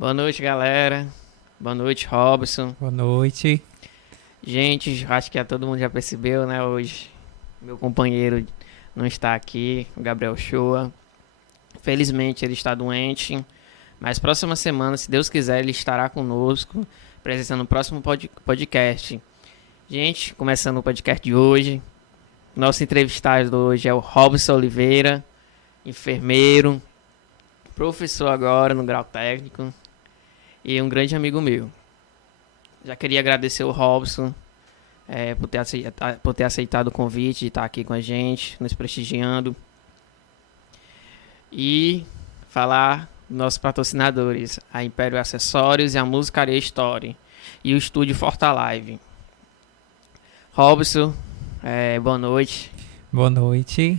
Boa noite, galera. Boa noite, Robson. Boa noite. Gente, acho que todo mundo já percebeu, né? Hoje, meu companheiro não está aqui, o Gabriel Shoa. Felizmente, ele está doente. Mas próxima semana, se Deus quiser, ele estará conosco, presenciando no próximo podcast. Gente, começando o podcast de hoje. Nosso entrevistado hoje é o Robson Oliveira, enfermeiro, professor agora no grau técnico e um grande amigo meu. Já queria agradecer o Robson por ter aceitado o convite de estar aqui com a gente, nos prestigiando. E falar dos nossos patrocinadores, a Império Acessórios e a Musicaria Story. E o estúdio Fortalive. Robson, boa noite. Boa noite.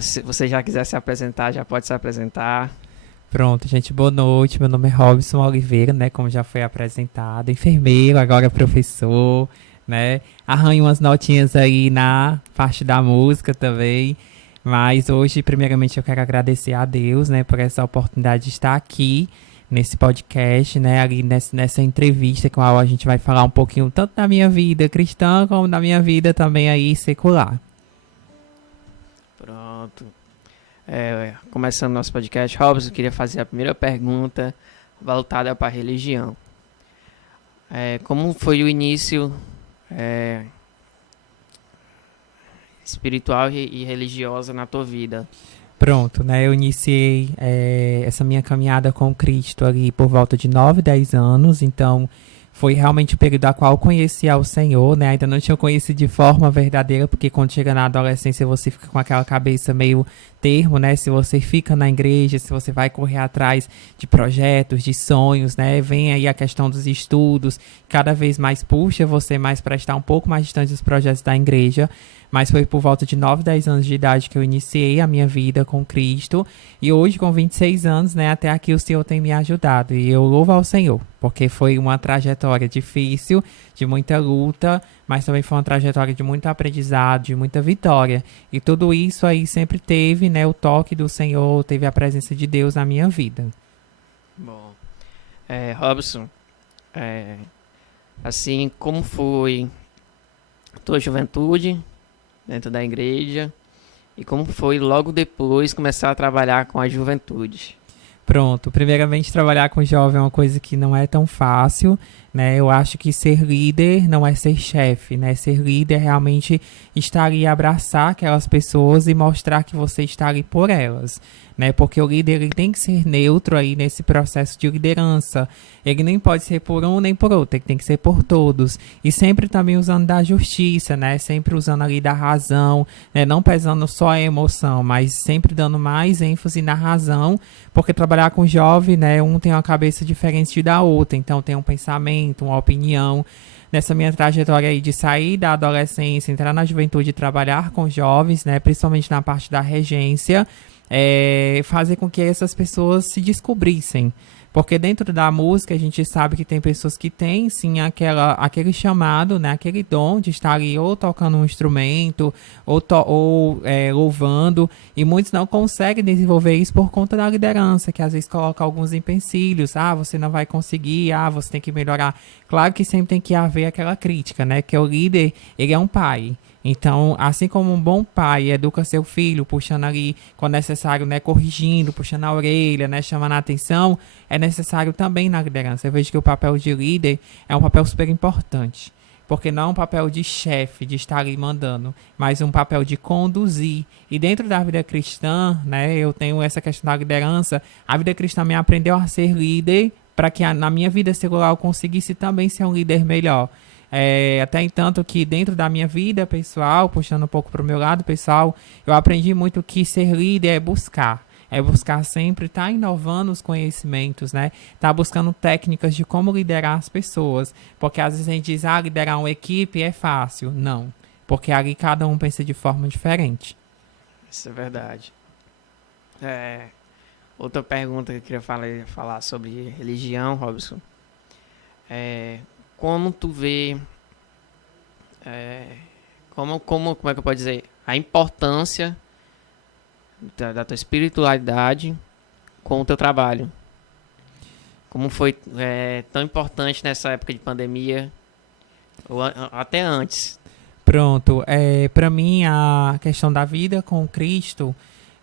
Se você já quiser se apresentar, já pode se apresentar. Pronto, gente, boa noite. Meu nome é Robson Oliveira, né? Como já foi apresentado, enfermeiro, agora professor, né? Arranho umas notinhas aí na parte da música também. Mas hoje, primeiramente, eu quero agradecer a Deus, né, por essa oportunidade de estar aqui nesse podcast, né, ali nessa entrevista com a gente vai falar um pouquinho tanto da minha vida cristã como da minha vida também aí secular. Pronto. Começando nosso podcast, Robson, eu queria fazer a primeira pergunta voltada para a religião. Como foi o início espiritual e religiosa na tua vida? Pronto, né? Eu iniciei essa minha caminhada com Cristo ali por volta de 9, 10 anos, então foi realmente o período a qual eu conhecia o Senhor, né? Ainda não tinha conhecido de forma verdadeira, porque quando chega na adolescência você fica com aquela cabeça meio termo, né? Se você fica na igreja, se você vai correr atrás de projetos, de sonhos, né? Vem aí a questão dos estudos, cada vez mais puxa você mais para estar um pouco mais distante dos projetos da igreja. Mas foi por volta de 9, 10 anos de idade que eu iniciei a minha vida com Cristo. E hoje, com 26 anos, né, até aqui o Senhor tem me ajudado. E eu louvo ao Senhor, porque foi uma trajetória difícil, de muita luta, mas também foi uma trajetória de muito aprendizado, de muita vitória. E tudo isso aí sempre teve, né, o toque do Senhor, teve a presença de Deus na minha vida. Bom, Robson, assim, como foi tua juventude dentro da igreja e como foi logo depois começar a trabalhar com a juventude? Pronto, primeiramente trabalhar com jovem é uma coisa que não é tão fácil, né? Eu acho que ser líder não é ser chefe, né? Ser líder é realmente estar ali e abraçar aquelas pessoas e mostrar que você está ali por elas, né? Porque o líder ele tem que ser neutro aí nesse processo de liderança. Ele nem pode ser por um nem por outro, ele tem que ser por todos. E sempre também usando da justiça, né? Sempre usando ali da razão, né? Não pesando só a emoção, mas sempre dando mais ênfase na razão, porque trabalhar com jovem, né? Um tem uma cabeça diferente da outra, então tem um pensamento, uma opinião. Nessa minha trajetória aí de sair da adolescência, entrar na juventude e trabalhar com jovens, né? Principalmente na parte da regência, fazer com que essas pessoas se descobrissem. Porque dentro da música a gente sabe que tem pessoas que têm sim aquele chamado, né, aquele dom de estar ali ou tocando um instrumento ou louvando, e muitos não conseguem desenvolver isso por conta da liderança, que às vezes coloca alguns empecilhos, você não vai conseguir, você tem que melhorar. Claro que sempre tem que haver aquela crítica, né, que o líder, ele é um pai. Então, assim como um bom pai educa seu filho, puxando ali, quando necessário, né, corrigindo, puxando a orelha, né, chamando a atenção, é necessário também na liderança. Eu vejo que o papel de líder é um papel super importante, porque não é um papel de chefe, de estar ali mandando, mas um papel de conduzir. E dentro da vida cristã, né, eu tenho essa questão da liderança, a vida cristã me aprendeu a ser líder para que na minha vida secular eu conseguisse também ser um líder melhor. Até entanto que dentro da minha vida pessoal, puxando um pouco para o meu lado pessoal, eu aprendi muito que ser líder é buscar. É buscar sempre estar inovando os conhecimentos, né? Tá buscando técnicas de como liderar as pessoas. Porque às vezes a gente diz, liderar uma equipe é fácil. Não. Porque ali cada um pensa de forma diferente. Isso é verdade. Outra pergunta que eu queria falar sobre religião, Robson. Como tu vê, como é que eu posso dizer, a importância da tua espiritualidade com o teu trabalho? como foi tão importante nessa época de pandemia, ou até antes. Pronto. Para mim, a questão da vida com Cristo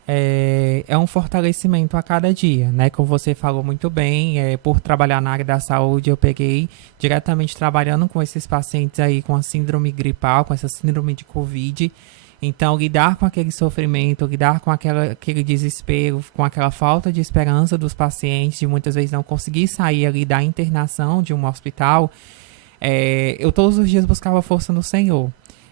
é um fortalecimento a cada dia, né? Como você falou muito bem, por trabalhar na área da saúde, eu peguei diretamente trabalhando com esses pacientes aí com a síndrome gripal, com essa síndrome de Covid. Então, lidar com aquele sofrimento, lidar com aquele desespero, com aquela falta de esperança dos pacientes, de muitas vezes não conseguir sair ali da internação de um hospital, eu todos os dias buscava força no Senhor.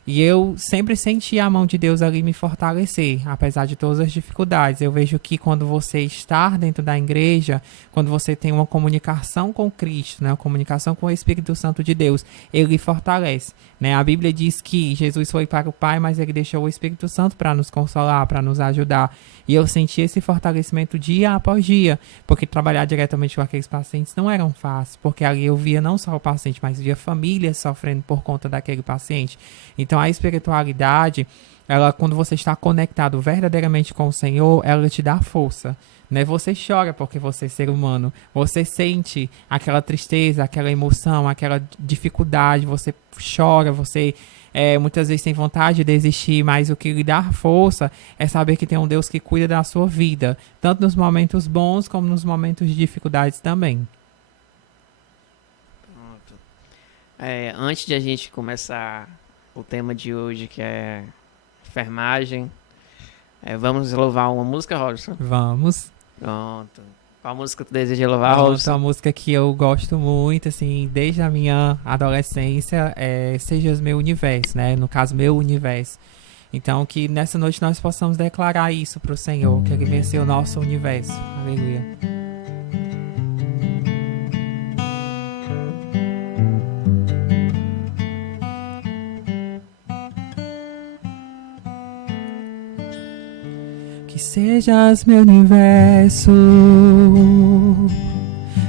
E eu sempre senti a mão de Deus ali me fortalecer, apesar de todas as dificuldades. Eu vejo que quando você está dentro da igreja, quando você tem uma comunicação com Cristo, né, uma comunicação com o Espírito Santo de Deus, ele fortalece. Né? A Bíblia diz que Jesus foi para o Pai, mas ele deixou o Espírito Santo para nos consolar, para nos ajudar. E eu senti esse fortalecimento dia após dia, porque trabalhar diretamente com aqueles pacientes não era fácil, porque ali eu via não só o paciente, mas via famílias sofrendo por conta daquele paciente. Então a espiritualidade, ela, quando você está conectado verdadeiramente com o Senhor, ela te dá força. Né? Você chora porque você é ser humano, você sente aquela tristeza, aquela emoção, aquela dificuldade, você chora, você muitas vezes tem vontade de desistir, mas o que lhe dá força é saber que tem um Deus que cuida da sua vida, tanto nos momentos bons como nos momentos de dificuldades também. Pronto. Antes de a gente começar o tema de hoje, que é enfermagem, vamos louvar uma música, Robson? Vamos. Pronto. Qual música tu deseja louvar, Robson? Uma música que eu gosto muito, assim, desde a minha adolescência, Sejas Meu Universo, né? No caso, Meu Universo. Então, que nessa noite nós possamos declarar isso pro Senhor, que Ele venceu o nosso universo. Aleluia. Que sejas meu universo,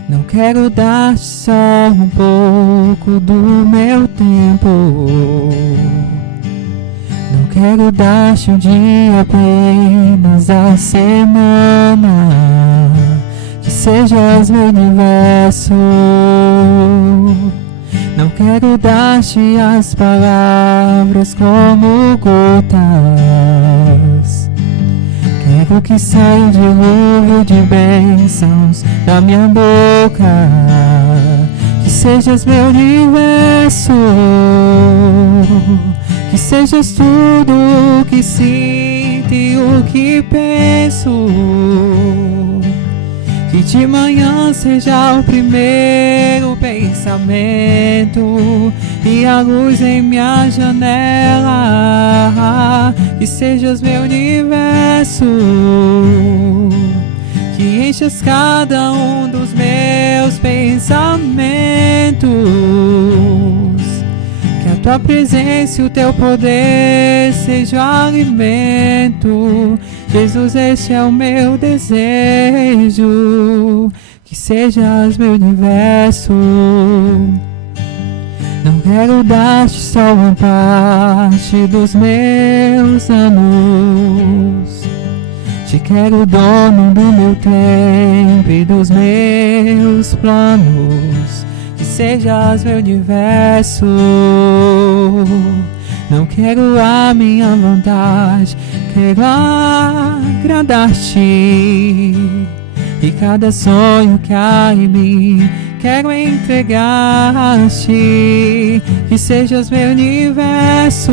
não quero dar-te só um pouco do meu tempo, não quero dar-te um dia, apenas a semana. Que sejas meu universo, não quero dar-te as palavras como gotas. Quero que saia um dilúvio de bênçãos da minha boca. Que sejas meu universo, que sejas tudo o que sinto e o que penso. Que de manhã seja o primeiro pensamento e a luz em minha janela. Que sejas meu universo, que enchas cada um dos meus pensamentos. Que a tua presença e o teu poder seja o alimento. Jesus, este é o meu desejo, que sejas meu universo. Não quero dar-te só uma parte dos meus anos. Te quero dono do meu tempo e dos meus planos. Que sejas meu universo. Não quero a minha vontade, quero agradar-te. E cada sonho que há em mim quero entregar-te. Que sejas meu universo,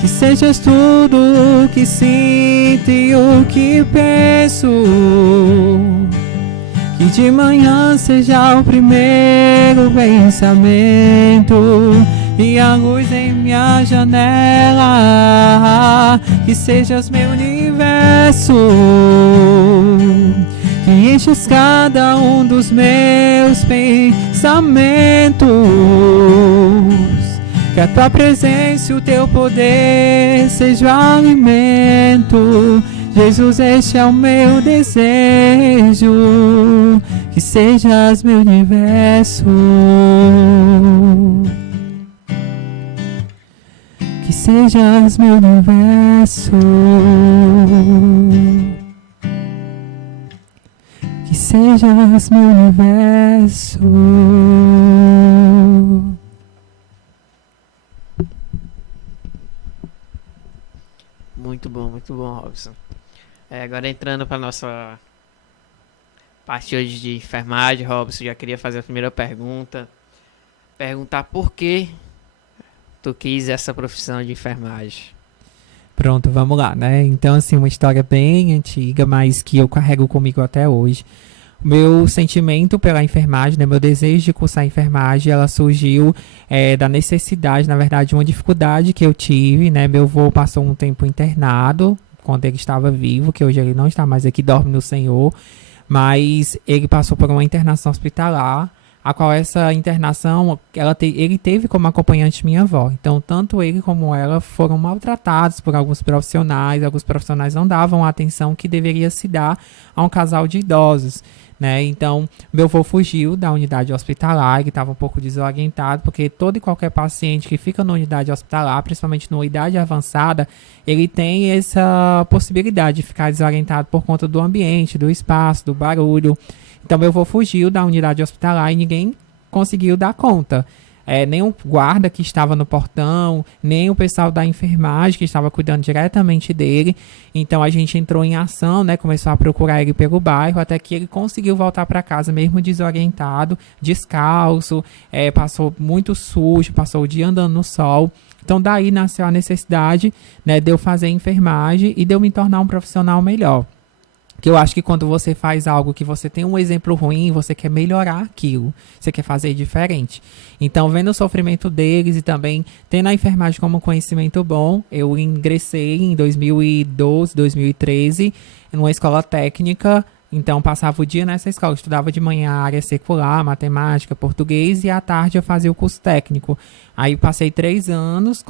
que sejas tudo o que sinto e o que penso. Que de manhã seja o primeiro pensamento e a luz em minha janela. Que sejas meu universo, que enches cada um dos meus pensamentos. Que a tua presença e o teu poder seja o alimento. Jesus, este é o meu desejo, que sejas meu universo. Que sejas meu universo. Que sejas meu universo. Muito bom, Robson. Agora entrando para nossa parte hoje de enfermagem, Robson, já queria fazer a primeira pergunta. Perguntar por que tu quis essa profissão de enfermagem. Pronto, vamos lá, né? Então, assim, uma história bem antiga, mas que eu carrego comigo até hoje. O meu sentimento pela enfermagem, né? Meu desejo de cursar enfermagem, ela surgiu da necessidade, na verdade, uma dificuldade que eu tive, né? Meu avô passou um tempo internado, quando ele estava vivo, que hoje ele não está mais aqui, dorme no Senhor, mas ele passou por uma internação hospitalar, a qual essa internação, ele teve como acompanhante minha avó. Então, tanto ele como ela foram maltratados por alguns profissionais não davam a atenção que deveria se dar a um casal de idosos, né? Então, meu avô fugiu da unidade hospitalar, ele estava um pouco desorientado, porque todo e qualquer paciente que fica na unidade hospitalar, principalmente numa idade avançada, ele tem essa possibilidade de ficar desorientado por conta do ambiente, do espaço, do barulho. Então, meu avô fugiu da unidade hospitalar e ninguém conseguiu dar conta. Nem o guarda que estava no portão, nem o pessoal da enfermagem que estava cuidando diretamente dele. Então, a gente entrou em ação, né? Começou a procurar ele pelo bairro, até que ele conseguiu voltar para casa mesmo desorientado, descalço, passou muito sujo, passou o dia andando no sol. Então, daí nasceu a necessidade, né, de eu fazer enfermagem e de eu me tornar um profissional melhor. Que eu acho que quando você faz algo que você tem um exemplo ruim, você quer melhorar aquilo, você quer fazer diferente. Então, vendo o sofrimento deles e também tendo a enfermagem como conhecimento bom, eu ingressei em 2012, 2013, numa escola técnica. Então, passava o dia nessa escola, estudava de manhã a área secular, matemática, português, e à tarde eu fazia o curso técnico. Aí, passei 3 anos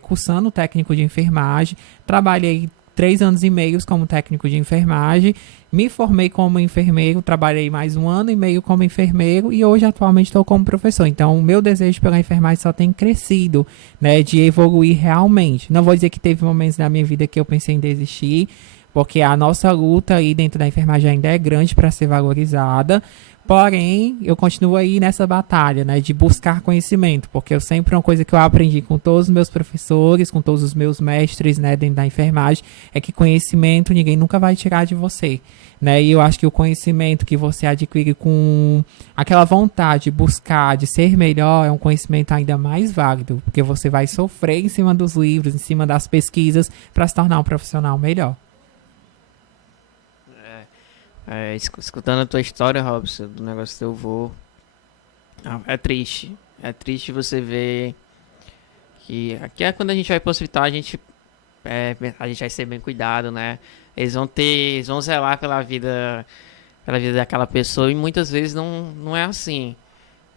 cursando o técnico de enfermagem, trabalhei 3 anos e meio como técnico de enfermagem, me formei como enfermeiro, trabalhei mais 1 ano e meio como enfermeiro e hoje atualmente estou como professor. Então, o meu desejo pela enfermagem só tem crescido, né, de evoluir realmente. Não vou dizer que teve momentos da minha vida que eu pensei em desistir, porque a nossa luta aí dentro da enfermagem ainda é grande para ser valorizada. Porém, eu continuo aí nessa batalha, né, de buscar conhecimento, porque eu sempre, uma coisa que eu aprendi com todos os meus professores, com todos os meus mestres, né, dentro da enfermagem, é que conhecimento ninguém nunca vai tirar de você, né, e eu acho que o conhecimento que você adquire com aquela vontade de buscar, de ser melhor, é um conhecimento ainda mais válido, porque você vai sofrer em cima dos livros, em cima das pesquisas, para se tornar um profissional melhor. Escutando a tua história, Robson, do negócio do teu avô, é triste. É triste você ver que aqui é quando a gente vai pro hospital, a gente vai ser bem cuidado, né? Eles vão zelar pela vida daquela pessoa e muitas vezes não é assim.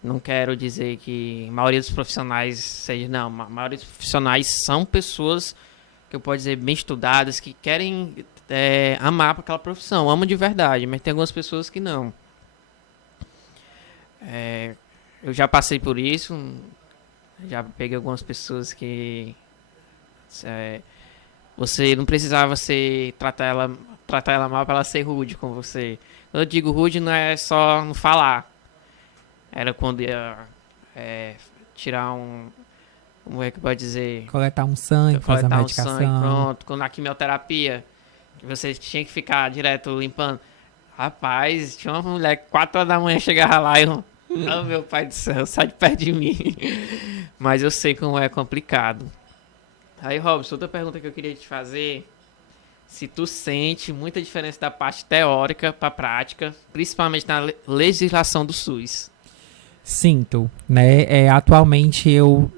Não quero dizer que a maioria dos profissionais seja, não, a maioria dos profissionais são pessoas que eu posso dizer bem estudadas, que querem amar aquela profissão, amam de verdade, mas tem algumas pessoas que não. Eu já passei por isso, já peguei algumas pessoas que você não precisava tratar ela mal para ela ser rude com você. Quando eu digo rude, não é só no falar. Era quando ia tirar como é que pode dizer? Coletar um sangue, fazer uma medicação. Sangue, pronto. Quando na quimioterapia, você tinha que ficar direto limpando. Rapaz, tinha uma mulher que 4 horas da manhã chegava lá e eu... Oh, meu pai do céu, sai de perto de mim. Mas eu sei como é complicado. Aí, Robson, outra pergunta que eu queria te fazer. Se tu sente muita diferença da parte teórica para a prática, principalmente na legislação do SUS. Sinto, né? Atualmente eu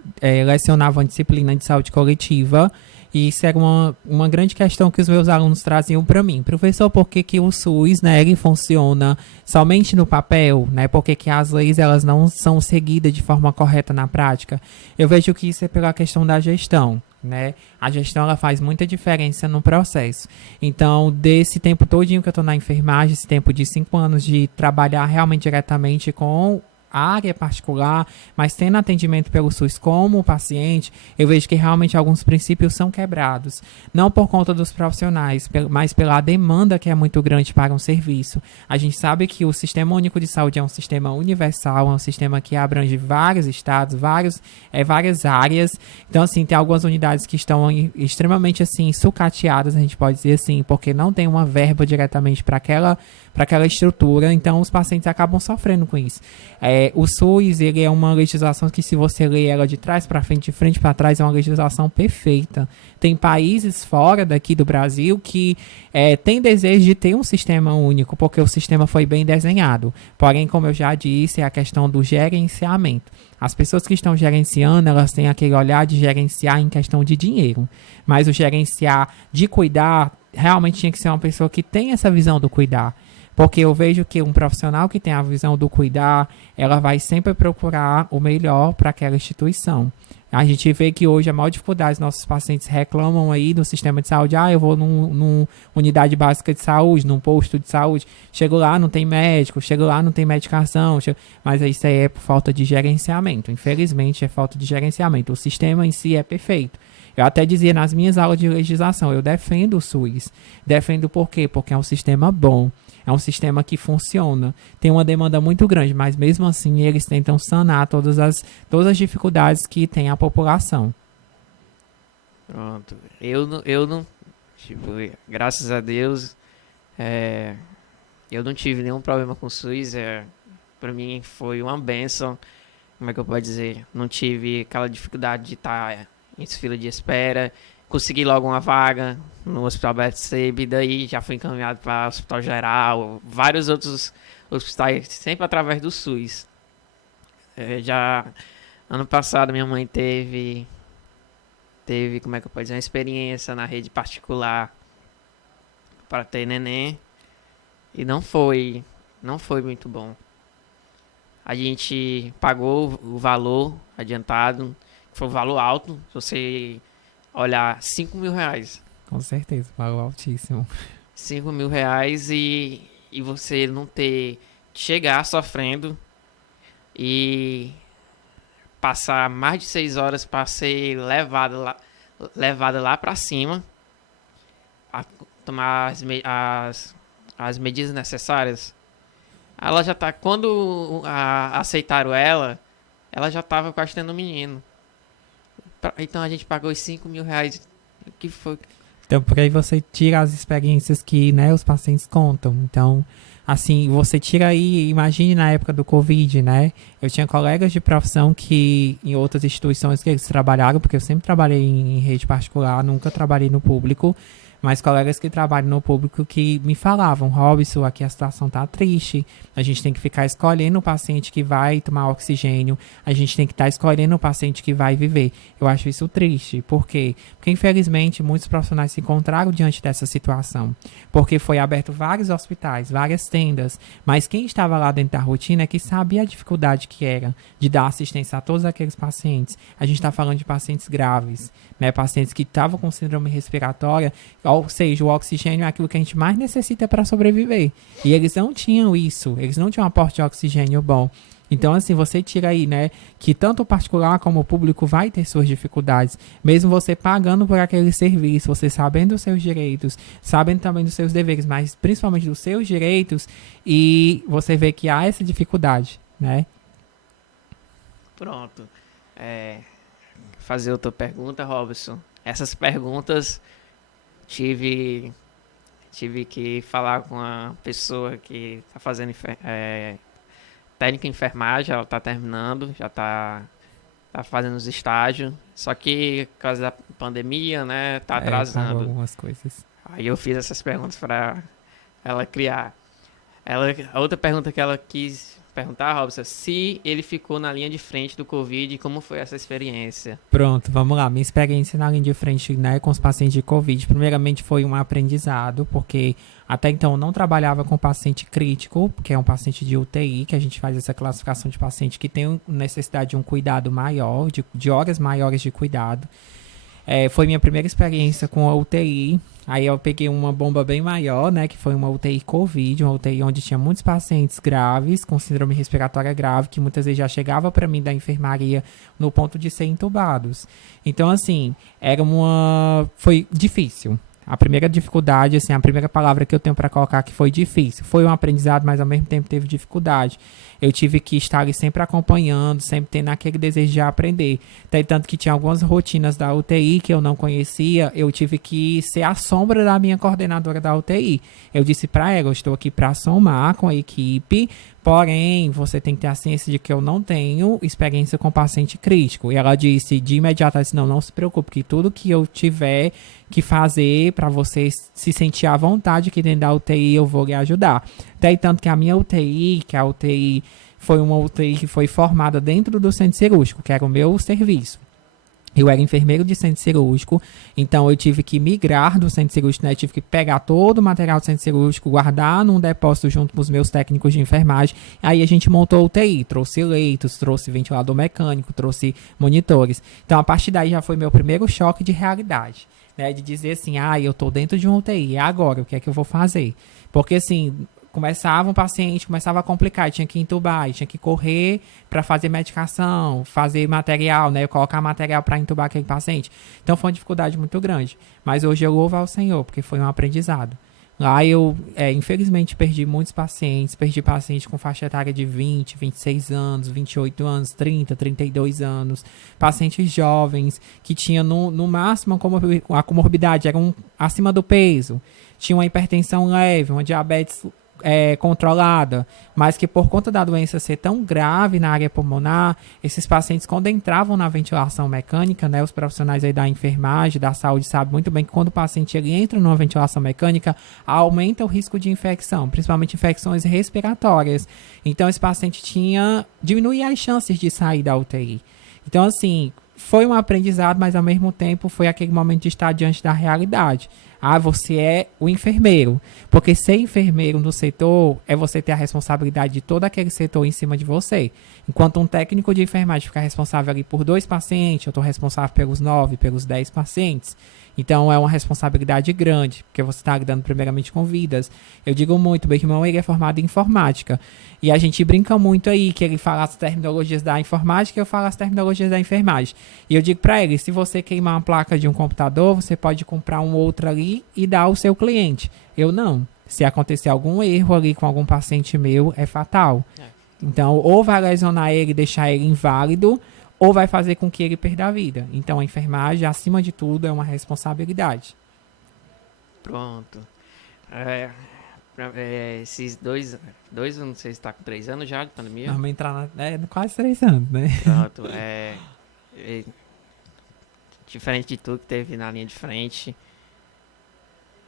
lecionava uma disciplina de saúde coletiva e isso era uma grande questão que os meus alunos traziam para mim. Professor, por que o SUS, né, ele funciona somente no papel, né? Por que as leis elas não são seguidas de forma correta na prática? Eu vejo que isso é pela questão da gestão, né? A gestão ela faz muita diferença no processo. Então, desse tempo todinho que eu estou na enfermagem, esse tempo de 5 anos de trabalhar realmente diretamente com área particular, mas tendo atendimento pelo SUS como paciente, eu vejo que realmente alguns princípios são quebrados. Não por conta dos profissionais, mas pela demanda que é muito grande para um serviço. A gente sabe que o Sistema Único de Saúde é um sistema universal, é um sistema que abrange vários estados, várias áreas. Então, assim, tem algumas unidades que estão extremamente, assim, sucateadas, a gente pode dizer assim, porque não tem uma verba diretamente para aquela estrutura, então os pacientes acabam sofrendo com isso. O SUS, ele é uma legislação que, se você ler ela de trás para frente, de frente para trás, é uma legislação perfeita. Tem países fora daqui do Brasil que têm desejo de ter um sistema único, porque o sistema foi bem desenhado. Porém, como eu já disse, é a questão do gerenciamento. As pessoas que estão gerenciando, elas têm aquele olhar de gerenciar em questão de dinheiro. Mas o gerenciar de cuidar, realmente tinha que ser uma pessoa que tem essa visão do cuidar. Porque eu vejo que um profissional que tem a visão do cuidar, ela vai sempre procurar o melhor para aquela instituição. A gente vê que hoje a maior dificuldade, nossos pacientes reclamam aí do sistema de saúde. Eu vou numa unidade básica de saúde, num posto de saúde. Chego lá, não tem médico. Chego lá, não tem medicação. Mas isso aí é por falta de gerenciamento. Infelizmente, é falta de gerenciamento. O sistema em si é perfeito. Eu até dizia nas minhas aulas de legislação, eu defendo o SUS. Defendo por quê? Porque é um sistema bom. É um sistema que funciona. Tem uma demanda muito grande, mas mesmo assim eles tentam sanar todas as dificuldades que tem a população. Pronto. Eu não tipo, graças a Deus, eu não tive nenhum problema com o SUS. Para mim foi uma bênção. Como é que eu posso dizer? Não tive aquela dificuldade de estar em fila de espera. Consegui logo uma vaga no Hospital Alberto Seib, daí já fui encaminhado para o Hospital Geral, vários outros hospitais, sempre através do SUS. Já ano passado minha mãe teve, como é que eu posso dizer, uma experiência na rede particular para ter neném, e não foi muito bom. A gente pagou o valor adiantado, foi um valor alto, se você olhar, R$ 5.000. Com certeza, valor altíssimo. R$ 5.000 e você não ter... Chegar sofrendo e passar mais de 6 horas para ser levada lá para cima, a tomar as medidas necessárias. Ela já tá... Quando aceitaram ela já estava quase tendo um menino. Então a gente pagou os R$ 5.000. O que foi? Então, por aí você tira as experiências que, né, os pacientes contam. Então, assim, você tira aí, imagine na época do Covid, né? Eu tinha colegas de profissão que, em outras instituições que eles trabalharam, porque eu sempre trabalhei em rede particular, nunca trabalhei no público, mas colegas que trabalham no público que me falavam: Robson, aqui a situação tá triste, a gente tem que ficar escolhendo o paciente que vai tomar oxigênio, a gente tem que estar escolhendo o paciente que vai viver. Eu acho isso triste. Por quê? Porque, infelizmente, muitos profissionais se encontraram diante dessa situação, porque foi aberto vários hospitais, várias tendas, mas quem estava lá dentro da rotina é que sabia a dificuldade que era de dar assistência a todos aqueles pacientes. A gente está falando de pacientes graves, né? Pacientes que estavam com síndrome respiratória, ou seja, o oxigênio é aquilo que a gente mais necessita para sobreviver. E eles não tinham isso, eles não tinham um aporte de oxigênio bom. Então, assim, você tira aí, né, que tanto o particular como o público vai ter suas dificuldades, mesmo você pagando por aquele serviço, você sabendo dos seus direitos, sabendo também dos seus deveres, mas principalmente dos seus direitos, e você vê que há essa dificuldade, né? Pronto. Fazer outra pergunta, Robson. Essas perguntas tive que falar com a pessoa que está fazendo técnica em enfermagem. Ela está terminando, já está fazendo os estágios, só que por causa da pandemia, né, tá atrasando algumas coisas. Aí eu fiz essas perguntas para ela criar. A outra pergunta que ela quis perguntar, Robson, se ele ficou na linha de frente do Covid, como foi essa experiência? Pronto, vamos lá. Minha experiência na linha de frente, né, com os pacientes de Covid, primeiramente foi um aprendizado, porque até então eu não trabalhava com paciente crítico, que é um paciente de UTI, que a gente faz essa classificação de paciente que tem necessidade de um cuidado maior, de horas maiores de cuidado. Foi minha primeira experiência com a UTI. Aí eu peguei uma bomba bem maior, né? Que foi uma UTI Covid, uma UTI onde tinha muitos pacientes graves, com síndrome respiratória grave, que muitas vezes já chegava para mim da enfermaria no ponto de ser intubados. Então, assim, foi difícil. A primeira dificuldade, assim, a primeira palavra que eu tenho para colocar que foi difícil. Foi um aprendizado, mas ao mesmo tempo teve dificuldade. Eu tive que estar ali sempre acompanhando, sempre tendo aquele desejo de aprender. Tanto que tinha algumas rotinas da UTI que eu não conhecia, eu tive que ser a sombra da minha coordenadora da UTI. Eu disse para ela, eu estou aqui para somar com a equipe, porém, você tem que ter a ciência de que eu não tenho experiência com paciente crítico. E ela disse de imediato, disse, não se preocupe, que tudo que eu tiver que fazer para você se sentir à vontade aqui dentro da UTI, eu vou lhe ajudar. Tanto que a minha UTI, que a UTI foi uma UTI que foi formada dentro do centro cirúrgico, que era o meu serviço. Eu era enfermeiro de centro cirúrgico, então eu tive que migrar do centro cirúrgico, né? Eu tive que pegar todo o material do centro cirúrgico, guardar num depósito junto com os meus técnicos de enfermagem. Aí a gente montou a UTI, trouxe leitos, trouxe ventilador mecânico, trouxe monitores. Então a partir daí já foi meu primeiro choque de realidade, né? De dizer assim, eu tô dentro de uma UTI, e agora? O que é que eu vou fazer? Porque assim, começava um paciente, começava a complicar, tinha que entubar, tinha que correr para fazer medicação, fazer material, né? Colocar material para entubar aquele paciente. Então foi uma dificuldade muito grande. Mas hoje eu louvo ao Senhor, porque foi um aprendizado. Lá eu, infelizmente, perdi muitos pacientes. Perdi pacientes com faixa etária de 20, 26 anos, 28 anos, 30, 32 anos. Pacientes jovens que tinham, no máximo, a comorbidade era acima do peso. Tinha uma hipertensão leve, uma diabetes controlada, mas que por conta da doença ser tão grave na área pulmonar, esses pacientes, quando entravam na ventilação mecânica, né, os profissionais aí da enfermagem, da saúde, sabem muito bem que quando o paciente ele entra numa ventilação mecânica, aumenta o risco de infecção, principalmente infecções respiratórias. Então, esse paciente diminuía as chances de sair da UTI. Então, assim, foi um aprendizado, mas ao mesmo tempo foi aquele momento de estar diante da realidade. Você é o enfermeiro. Porque ser enfermeiro no setor é você ter a responsabilidade de todo aquele setor em cima de você. Enquanto um técnico de enfermagem fica responsável ali por 2 pacientes, eu estou responsável pelos 9, pelos 10 pacientes. Então é uma responsabilidade grande, porque você está lidando primeiramente com vidas. Eu digo muito, meu irmão ele é formado em informática. E a gente brinca muito aí, que ele fala as terminologias da informática e eu falo as terminologias da enfermagem. E eu digo para ele, se você queimar uma placa de um computador, você pode comprar um outro ali e dar ao seu cliente. Eu não. Se acontecer algum erro ali com algum paciente meu, é fatal. Então, ou vai lesionar ele e deixar ele inválido, ou vai fazer com que ele perda a vida. Então, a enfermagem, acima de tudo, é uma responsabilidade. Pronto. Esses dois, eu não sei se está com 3 anos já de pandemia. Vamos entrar quase 3 anos, né? Pronto. Diferente de tudo que teve na linha de frente,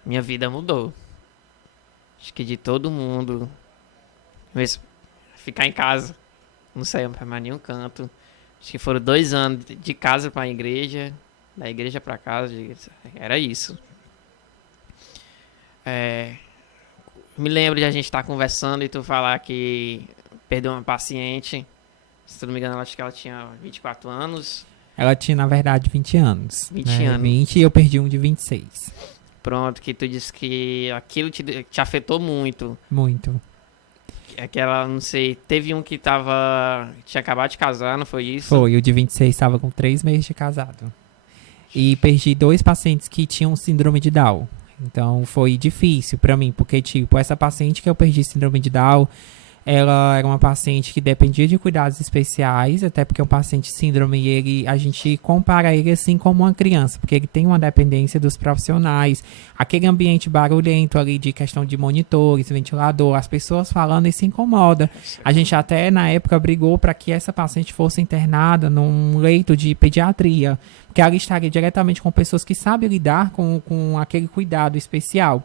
minha vida mudou. Acho que de todo mundo. Mesmo ficar em casa. Não saía pra mais nenhum canto. Acho que foram 2 anos de casa pra igreja. Da igreja pra casa. Era isso. Me lembro de a gente estar conversando e tu falar que perdeu uma paciente. Se não me engano, acho que ela tinha 24 anos. Ela tinha, na verdade, 20 anos. 20 anos. 20 e eu perdi um de 26. Pronto, que tu disse que aquilo te afetou muito. Muito. Aquela, não sei, teve um que tinha acabado de casar, não foi isso? Foi, o de 26 estava com 3 meses de casado. E perdi 2 pacientes que tinham síndrome de Down. Então foi difícil pra mim, porque tipo, essa paciente que eu perdi síndrome de Down, ela era uma paciente que dependia de cuidados especiais, até porque um paciente síndrome, a gente compara ele assim como uma criança, porque ele tem uma dependência dos profissionais, aquele ambiente barulhento ali de questão de monitores, ventilador, as pessoas falando e se incomoda. A gente até na época brigou para que essa paciente fosse internada num leito de pediatria, porque ela estaria diretamente com pessoas que sabem lidar com aquele cuidado especial.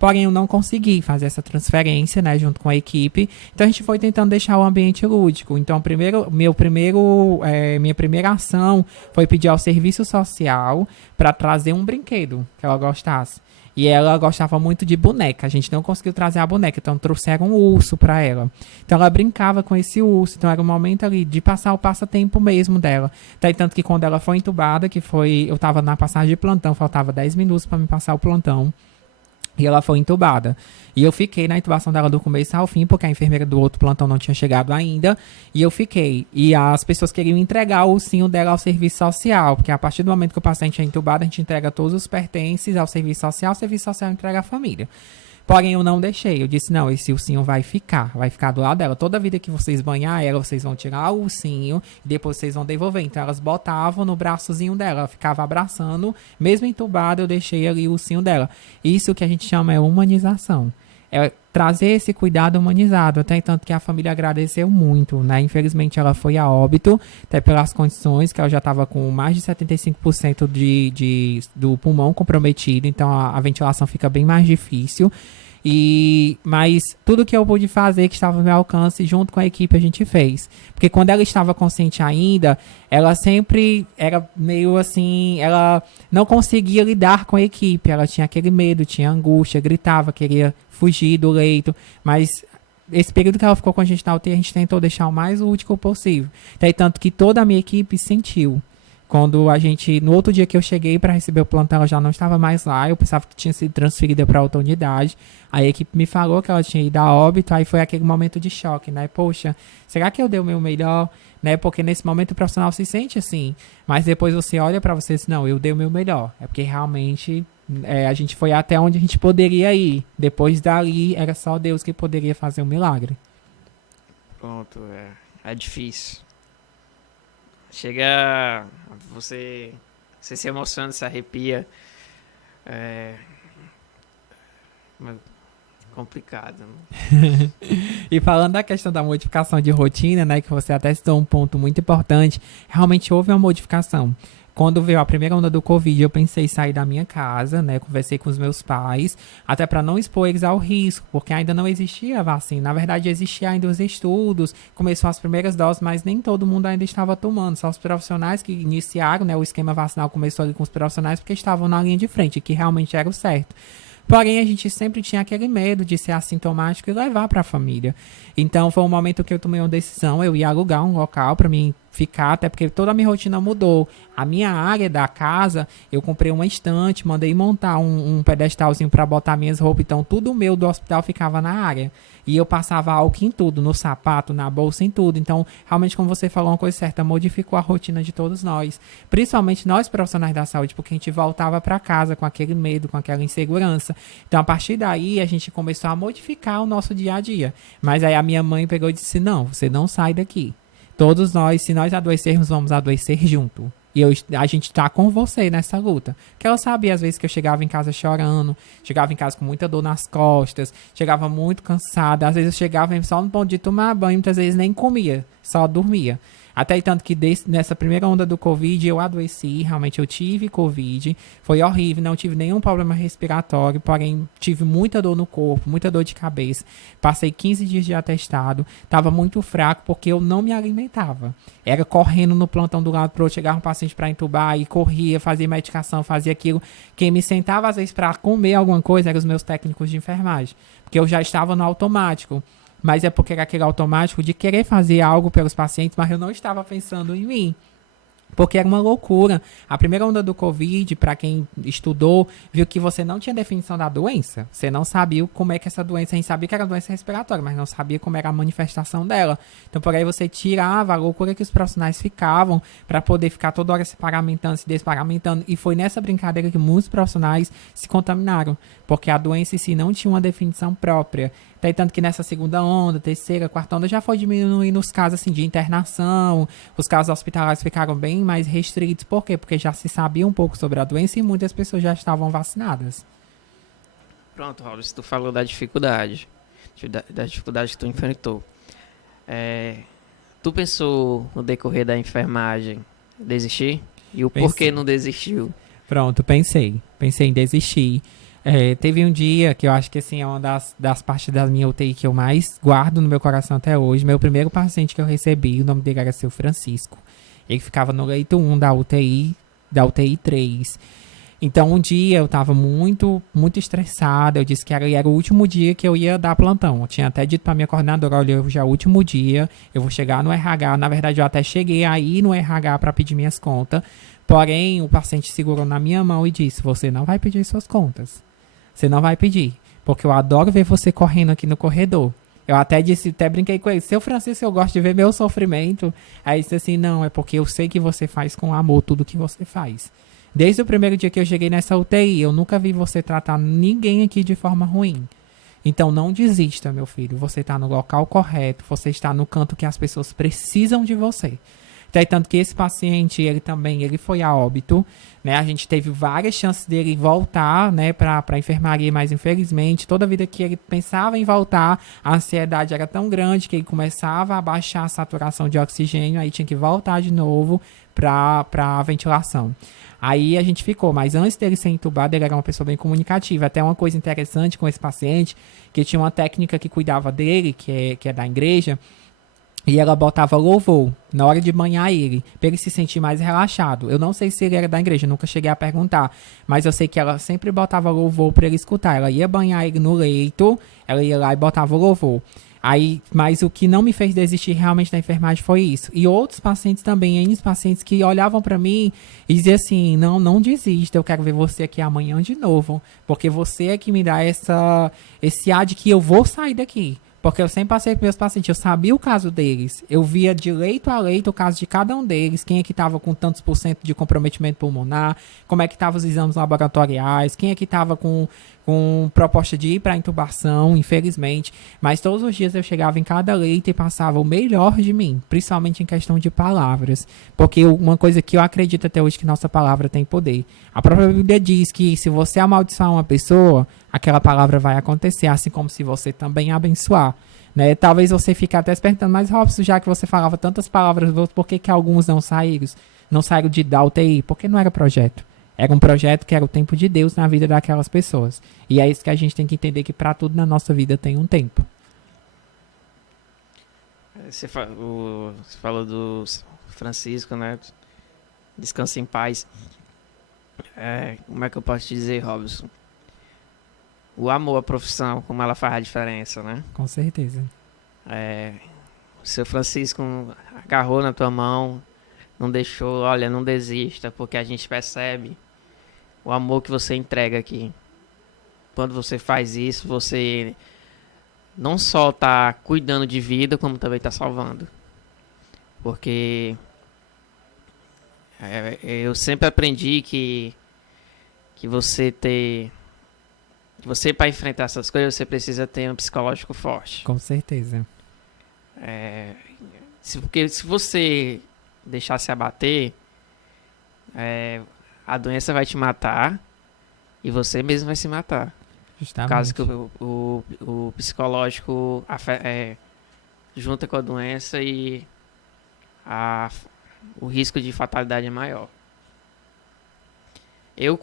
Porém, eu não consegui fazer essa transferência, né, junto com a equipe. Então, a gente foi tentando deixar o ambiente lúdico. Então, minha primeira ação foi pedir ao serviço social para trazer um brinquedo que ela gostasse. E ela gostava muito de boneca. A gente não conseguiu trazer a boneca, então trouxeram um urso pra ela. Então ela brincava com esse urso. Então era um momento ali de passar o passatempo mesmo dela. Tanto que quando ela foi entubada, eu tava na passagem de plantão, faltava 10 minutos pra me passar o plantão. E ela foi entubada. E eu fiquei na intubação dela do começo ao fim, porque a enfermeira do outro plantão não tinha chegado ainda. E eu fiquei. E as pessoas queriam entregar o ursinho dela ao serviço social. Porque a partir do momento que o paciente é entubado, a gente entrega todos os pertences ao serviço social. O serviço social entrega à família. Porém, eu não deixei. Eu disse, não, esse ursinho vai ficar do lado dela. Toda vida que vocês banhar ela, vocês vão tirar o ursinho e depois vocês vão devolver. Então, elas botavam no braçozinho dela, ela ficava abraçando. Mesmo entubada, eu deixei ali o ursinho dela. Isso que a gente chama é humanização. É trazer esse cuidado humanizado. Até tanto que a família agradeceu muito, né? Infelizmente, ela foi a óbito, até pelas condições, que ela já estava com mais de 75% do pulmão comprometido. Então, a ventilação fica bem mais difícil. Mas tudo que eu pude fazer, que estava ao meu alcance, junto com a equipe, a gente fez. Porque quando ela estava consciente ainda, ela sempre era meio assim, ela não conseguia lidar com a equipe. Ela tinha aquele medo, tinha angústia, gritava, queria fugir do leito. Mas esse período que ela ficou com a gente na UTI, a gente tentou deixar o mais útil possível. Daí, tanto que toda a minha equipe sentiu. Quando no outro dia que eu cheguei para receber o plantão, ela já não estava mais lá. Eu pensava que tinha sido transferida para outra unidade. Aí a equipe me falou que ela tinha ido a óbito. Aí foi aquele momento de choque, né? Poxa, será que eu dei o meu melhor? Né? Porque nesse momento o profissional se sente assim. Mas depois você olha para você e diz, não, eu dei o meu melhor. É porque realmente a gente foi até onde a gente poderia ir. Depois dali, era só Deus que poderia fazer um milagre. Pronto, é difícil. Chega, você se emociona, se arrepia. Complicado. E falando da questão da modificação de rotina, né, que você até citou um ponto muito importante, realmente houve uma modificação. Quando veio a primeira onda do Covid, eu pensei em sair da minha casa, né? Conversei com os meus pais, até para não expor eles ao risco, porque ainda não existia a vacina. Na verdade, existia ainda os estudos, começou as primeiras doses, mas nem todo mundo ainda estava tomando. Só os profissionais que iniciaram, né? O esquema vacinal começou ali com os profissionais porque estavam na linha de frente, que realmente era o certo. Porém, a gente sempre tinha aquele medo de ser assintomático e levar para a família. Então, foi um momento que eu tomei uma decisão. Eu ia alugar um local para mim ficar, até porque toda a minha rotina mudou. A minha área da casa, eu comprei uma estante, mandei montar um pedestalzinho para botar minhas roupas. Então, tudo meu do hospital ficava na área. E eu passava álcool em tudo, no sapato, na bolsa, em tudo. Então, realmente, como você falou, uma coisa certa, modificou a rotina de todos nós. Principalmente nós, profissionais da saúde, porque a gente voltava para casa com aquele medo, com aquela insegurança. Então, a partir daí, a gente começou a modificar o nosso dia a dia. Mas aí a minha mãe pegou e disse, não, você não sai daqui. Todos nós, se nós adoecermos, vamos adoecer junto. E a gente tá com você nessa luta. Porque ela sabia, às vezes, que eu chegava em casa chorando, chegava em casa com muita dor nas costas, chegava muito cansada. Às vezes eu chegava só no ponto de tomar banho, muitas vezes nem comia, só dormia. Até tanto que nessa primeira onda do Covid eu adoeci, realmente eu tive Covid, foi horrível, não tive nenhum problema respiratório, porém tive muita dor no corpo, muita dor de cabeça. Passei 15 dias de atestado, estava muito fraco porque eu não me alimentava. Era correndo no plantão do lado pro outro, chegava um paciente para entubar e corria, fazia medicação, fazia aquilo. Quem me sentava às vezes para comer alguma coisa eram os meus técnicos de enfermagem, porque eu já estava no automático. Mas é porque era aquele automático de querer fazer algo pelos pacientes, mas eu não estava pensando em mim. Porque era uma loucura. A primeira onda do Covid, para quem estudou, viu que você não tinha definição da doença. Você não sabia como é que essa doença, a gente sabia que era doença respiratória, mas não sabia como era a manifestação dela. Então, por aí você tirava a loucura que os profissionais ficavam para poder ficar toda hora se paramentando, se desparamentando. E foi nessa brincadeira que muitos profissionais se contaminaram, porque a doença em si não tinha uma definição própria. Até tanto que nessa segunda onda, terceira, quarta onda, já foi diminuindo os casos assim, de internação, os casos hospitalares ficaram bem mais restritos. Por quê? Porque já se sabia um pouco sobre a doença e muitas pessoas já estavam vacinadas. Pronto, Raul, tu falou da dificuldade que tu enfrentou. Tu pensou no decorrer da enfermagem desistir? E o porquê não desistiu? Pronto, pensei em desistir. Teve um dia que eu acho que assim, é uma das partes da minha UTI que eu mais guardo no meu coração até hoje. Meu primeiro paciente que eu recebi, o nome dele era seu Francisco. Ele ficava no leito 1 da UTI 3. Então, um dia eu estava muito, muito estressada. Eu disse que era o último dia que eu ia dar plantão. Eu tinha até dito para minha coordenadora: olha, hoje é o último dia, eu vou chegar no RH. Na verdade, eu até cheguei aí no RH para pedir minhas contas. Porém, o paciente segurou na minha mão e disse: você não vai pedir suas contas. Você não vai pedir, porque eu adoro ver você correndo aqui no corredor. Eu até disse, até brinquei com ele: seu Francisco, eu gosto de ver meu sofrimento. Aí disse assim: não, é porque eu sei que você faz com amor tudo que você faz. Desde o primeiro dia que eu cheguei nessa UTI, eu nunca vi você tratar ninguém aqui de forma ruim. Então não desista, meu filho. Você está no local correto, você está no canto que as pessoas precisam de você. Tanto que esse paciente, ele foi a óbito, né? A gente teve várias chances dele voltar, né, para a enfermaria, mas infelizmente, toda vida que ele pensava em voltar, a ansiedade era tão grande que ele começava a baixar a saturação de oxigênio, aí tinha que voltar de novo para a ventilação. Aí a gente ficou, mas antes dele ser entubado, ele era uma pessoa bem comunicativa. Até uma coisa interessante com esse paciente, que tinha uma técnica que cuidava dele, que é da igreja, e ela botava louvor na hora de banhar ele, para ele se sentir mais relaxado. Eu não sei se ele era da igreja, nunca cheguei a perguntar, mas eu sei que ela sempre botava louvor para ele escutar. Ela ia banhar ele no leito, ela ia lá e botava louvor. Aí, mas o que não me fez desistir realmente da enfermagem foi isso. E outros pacientes também, N pacientes que olhavam para mim e diziam assim: não desista, eu quero ver você aqui amanhã de novo, porque você é que me dá esse ar de que eu vou sair daqui. Porque eu sempre passei com meus pacientes, eu sabia o caso deles, eu via de leito a leito o caso de cada um deles, quem é que estava com tantos por cento de comprometimento pulmonar, como é que estavam os exames laboratoriais, quem é que estava com proposta de ir para intubação, infelizmente. Mas todos os dias eu chegava em cada leito e passava o melhor de mim, principalmente em questão de palavras. Porque uma coisa que eu acredito até hoje, que nossa palavra tem poder. A própria Bíblia diz que se você amaldiçoar uma pessoa, aquela palavra vai acontecer, assim como se você também abençoar. Né? Talvez você fique até se perguntando: mas Robson, já que você falava tantas palavras, por que alguns não saíram? Não saíram da UTI? Porque não era projeto. Era um projeto que era o tempo de Deus na vida daquelas pessoas. E é isso que a gente tem que entender, que para tudo na nossa vida tem um tempo. Você falou do Francisco, né? Descansa em paz. Como é que eu posso te dizer, Robson? O amor à profissão, como ela faz a diferença, né? Com certeza. O seu Francisco agarrou na tua mão, não deixou, olha, não desista, porque a gente percebe o amor que você entrega aqui. Quando você faz isso, você não só tá cuidando de vida, como também tá salvando. Porque eu sempre aprendi que você para enfrentar essas coisas, você precisa ter um psicológico forte. Com certeza. Porque se você deixar se abater, a doença vai te matar e você mesmo vai se matar. Justamente. Por causa que o psicológico junta com a doença e o risco de fatalidade é maior. Eu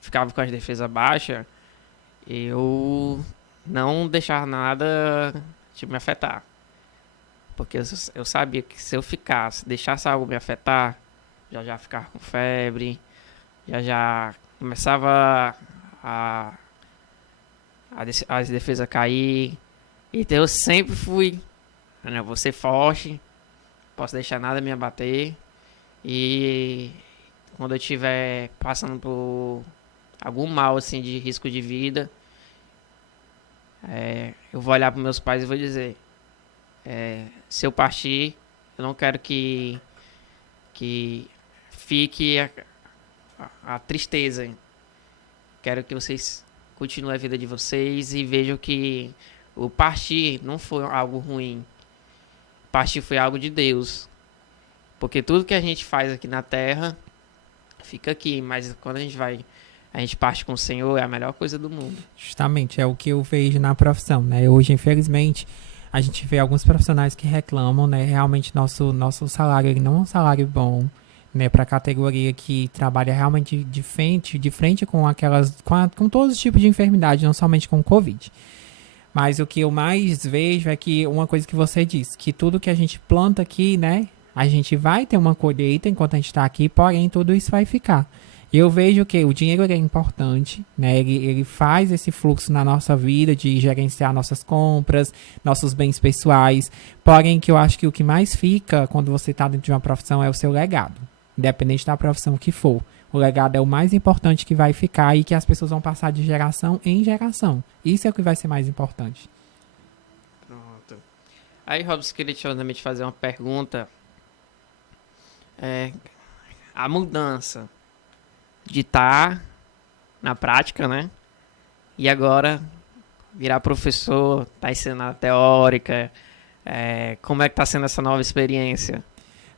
ficava com as defesas baixas, eu não deixava nada de me afetar. Porque eu sabia que se eu deixasse algo me afetar, já ficava com febre, já começava as defesas cair. Então eu sempre fui, né, vou ser forte, posso deixar nada me abater. E quando eu estiver passando por algum mal assim de risco de vida, eu vou olhar para meus pais e vou dizer: se eu partir, eu não quero que fique a tristeza. Quero que vocês continuem a vida de vocês e vejam que o partir não foi algo ruim. Partir foi algo de Deus. Porque tudo que a gente faz aqui na Terra fica aqui, mas quando a gente parte com o Senhor, é a melhor coisa do mundo. Justamente, é o que eu vejo na profissão, né? Hoje, infelizmente, a gente vê alguns profissionais que reclamam, né? Realmente, nosso salário, ele não é um salário bom, né? Para a categoria que trabalha realmente de frente com com todos os tipos de enfermidade, não somente com o Covid. Mas o que eu mais vejo é que uma coisa que você disse, que tudo que a gente planta aqui, né? A gente vai ter uma colheita enquanto a gente está aqui, porém tudo isso vai ficar. E eu vejo que o dinheiro ele é importante, né? Ele faz esse fluxo na nossa vida de gerenciar nossas compras, nossos bens pessoais. Porém, que eu acho que o que mais fica quando você está dentro de uma profissão é o seu legado, independente da profissão que for. O legado é o mais importante que vai ficar e que as pessoas vão passar de geração em geração. Isso é o que vai ser mais importante. Pronto. Aí, Robson, queria te fazer uma pergunta. A mudança de estar na prática, né? E agora virar professor, tá ensinando a teórica. Como é que tá sendo essa nova experiência?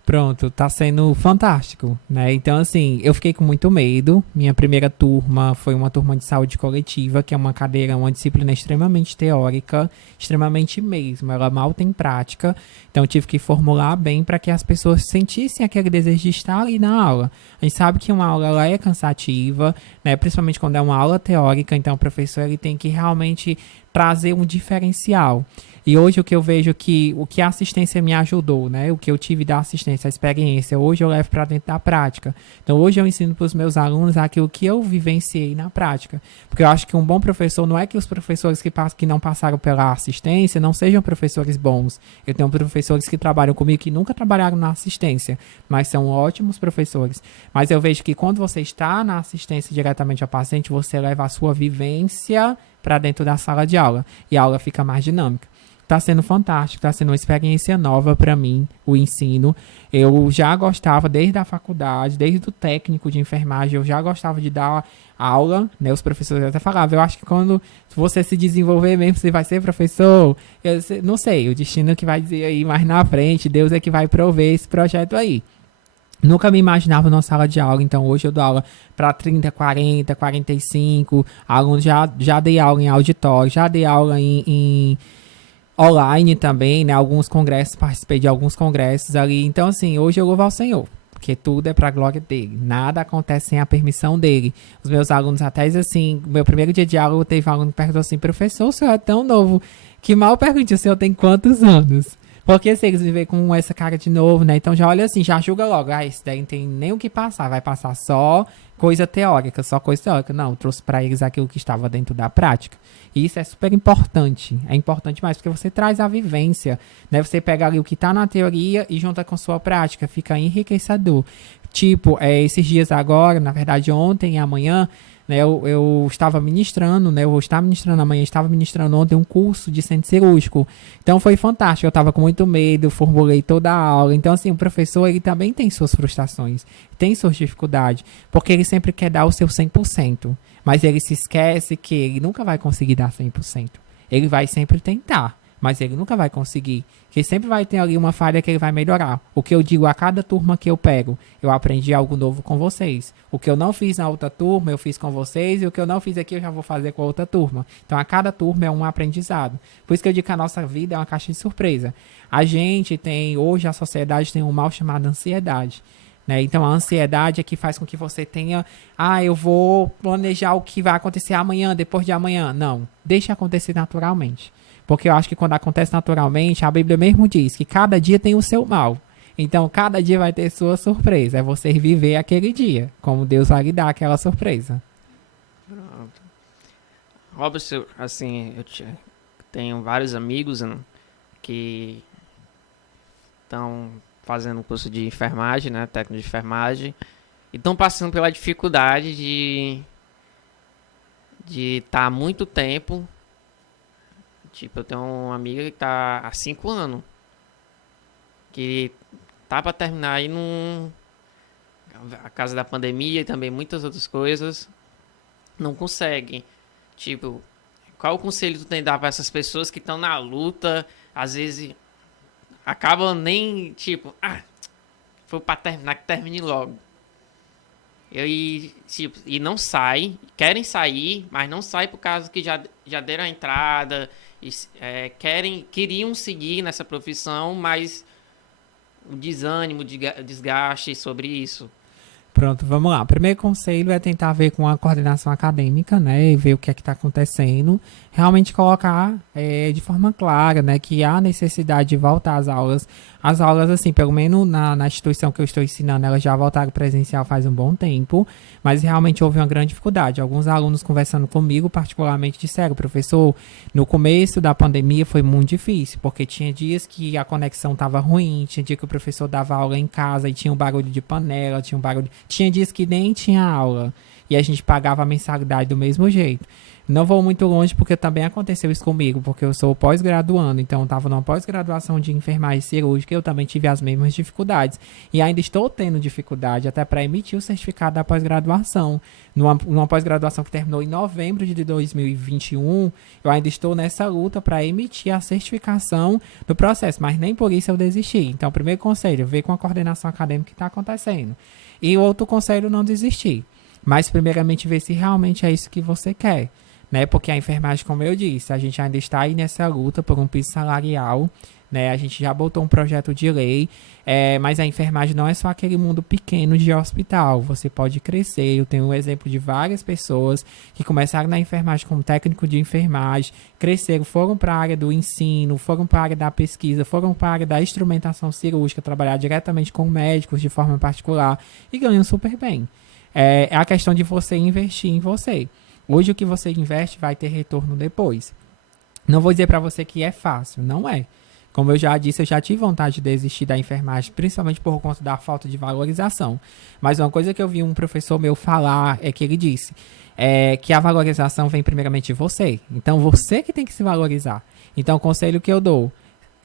Pronto, tá sendo fantástico, né? Então, assim, eu fiquei com muito medo. Minha primeira turma foi uma turma de saúde coletiva, que é uma cadeira, uma disciplina extremamente teórica, extremamente mesmo. Ela mal tem prática. Então, eu tive que formular bem para que as pessoas sentissem aquele desejo de estar ali na aula. A gente sabe que uma aula ela é cansativa, né? Principalmente quando é uma aula teórica. Então, o professor ele tem que realmente trazer um diferencial. E hoje o que eu vejo que o que a assistência me ajudou, né? O que eu tive da assistência, a experiência, hoje eu levo para dentro da prática. Então hoje eu ensino para os meus alunos aquilo que eu vivenciei na prática. Porque eu acho que um bom professor não é que os professores que não passaram pela assistência não sejam professores bons. Eu tenho professores que trabalham comigo que nunca trabalharam na assistência, mas são ótimos professores. Mas eu vejo que quando você está na assistência diretamente ao paciente, você leva a sua vivência para dentro da sala de aula e a aula fica mais dinâmica. Tá sendo fantástico, tá sendo uma experiência nova para mim, o ensino. Eu já gostava desde a faculdade, desde o técnico de enfermagem, eu já gostava de dar aula, né? Os professores até falavam, eu acho que quando você se desenvolver mesmo, você vai ser professor. Eu não sei, o destino que vai dizer aí mais na frente, Deus é que vai prover esse projeto aí. Nunca me imaginava numa sala de aula, então hoje eu dou aula para 30, 40, 45 alunos, já dei aula em auditório, já dei aula em online também, né? Alguns congressos, participei de alguns congressos ali. Então, assim, hoje eu louvo ao Senhor, porque tudo é para a glória dele. Nada acontece sem a permissão dele. Os meus alunos até dizem assim, meu primeiro dia de aula, teve um aluno que perguntou assim, professor, o senhor é tão novo, que mal pergunte, o senhor tem quantos anos? Porque se eles me veem com essa cara de novo, né? Então já olha assim, já julga logo. Ah, esse daí não tem nem o que passar. Vai passar só coisa teórica, só coisa teórica. Não, eu trouxe para eles aquilo que estava dentro da prática. E isso é super importante. É importante mais, porque você traz a vivência, né? Você pega ali o que está na teoria e junta com sua prática. Fica enriquecedor. Tipo, esses dias agora, na verdade ontem e amanhã, né, eu estava ministrando, né? Eu vou estar ministrando amanhã, estava ministrando ontem um curso de centro cirúrgico. Então foi fantástico, eu estava com muito medo, formulei toda a aula. Então, assim, o professor, ele também tem suas frustrações, tem suas dificuldades, porque ele sempre quer dar o seu 100%, mas ele se esquece que ele nunca vai conseguir dar 100%. Ele vai sempre tentar, mas ele nunca vai conseguir. Porque sempre vai ter ali uma falha que ele vai melhorar. O que eu digo a cada turma que eu pego, eu aprendi algo novo com vocês. O que eu não fiz na outra turma, eu fiz com vocês. E o que eu não fiz aqui, eu já vou fazer com a outra turma. Então, a cada turma é um aprendizado. Por isso que eu digo que a nossa vida é uma caixa de surpresa. A gente tem, hoje a sociedade tem um mal chamado ansiedade. Né? Então, a ansiedade é que faz com que você tenha, eu vou planejar o que vai acontecer amanhã, depois de amanhã. Não, deixa acontecer naturalmente. Porque eu acho que quando acontece naturalmente, a Bíblia mesmo diz que cada dia tem o seu mal. Então, cada dia vai ter sua surpresa. É você viver aquele dia, como Deus vai lhe dar aquela surpresa. Pronto. Robson, assim, tenho vários amigos, né, que estão fazendo um curso de enfermagem, né, técnico de enfermagem, e estão passando pela dificuldade de estar há muito tempo. Tipo, eu tenho uma amiga que tá há 5 anos. Que tá pra terminar aí a casa da pandemia e também muitas outras coisas. Não consegue. Tipo, qual o conselho tu tem a dar pra essas pessoas que estão na luta? Às vezes acabam nem, tipo, foi pra terminar, que termine logo. E não sai, querem sair, mas não sai por causa que já deram a entrada. Queriam seguir nessa profissão, mas o desânimo, o desgaste sobre isso. Pronto, vamos lá. O primeiro conselho é tentar ver com a coordenação acadêmica, né, e ver o que é que está acontecendo. Realmente colocar de forma clara, né, que há necessidade de voltar às aulas. As aulas, assim, pelo menos na instituição que eu estou ensinando, elas já voltaram presencial faz um bom tempo, mas realmente houve uma grande dificuldade. Alguns alunos conversando comigo, particularmente, disseram, professor, no começo da pandemia foi muito difícil, porque tinha dias que a conexão estava ruim, tinha dia que o professor dava aula em casa e tinha um barulho de panela, tinha um barulho. Tinha dias que nem tinha aula e a gente pagava a mensalidade do mesmo jeito. Não vou muito longe porque também aconteceu isso comigo, porque eu sou pós-graduando, então eu estava numa pós-graduação de enfermagem cirúrgica e eu também tive as mesmas dificuldades. E ainda estou tendo dificuldade até para emitir o certificado da pós-graduação. Numa pós-graduação que terminou em novembro de 2021, eu ainda estou nessa luta para emitir a certificação do processo, mas nem por isso eu desisti. Então, o primeiro conselho, ver com a coordenação acadêmica o que está acontecendo. E o outro conselho, não desistir. Mas, primeiramente, ver se realmente é isso que você quer. Né? Porque a enfermagem, como eu disse, a gente ainda está aí nessa luta por um piso salarial, né? A gente já botou um projeto de lei, mas a enfermagem não é só aquele mundo pequeno de hospital. Você pode crescer. Eu tenho um exemplo de várias pessoas que começaram na enfermagem como técnico de enfermagem, cresceram, foram para a área do ensino, foram para a área da pesquisa, foram para a área da instrumentação cirúrgica, trabalhar diretamente com médicos de forma particular e ganham super bem. É a questão de você investir em você. Hoje o que você investe vai ter retorno depois. Não vou dizer para você que é fácil, não é. Como eu já disse, eu já tive vontade de desistir da enfermagem, principalmente por conta da falta de valorização. Mas uma coisa que eu vi um professor meu falar é que ele disse que a valorização vem primeiramente de você. Então você que tem que se valorizar. Então o conselho que eu dou,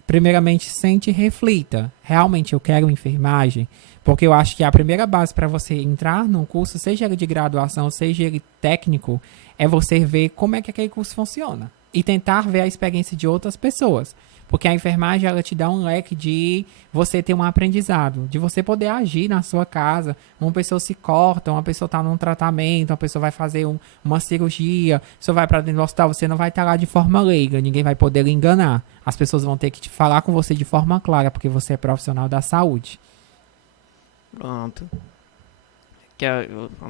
primeiramente, sente e reflita. Realmente eu quero enfermagem? Porque eu acho que a primeira base para você entrar num curso, seja ele de graduação, seja ele técnico, é você ver como é que aquele curso funciona. E tentar ver a experiência de outras pessoas. Porque a enfermagem, ela te dá um leque de você ter um aprendizado, de você poder agir na sua casa. Uma pessoa se corta, uma pessoa está num tratamento, uma pessoa vai fazer uma cirurgia, você vai para dentro do hospital, você não vai estar lá de forma leiga, ninguém vai poder lhe enganar. As pessoas vão ter que te falar com você de forma clara, porque você é profissional da saúde. Pronto.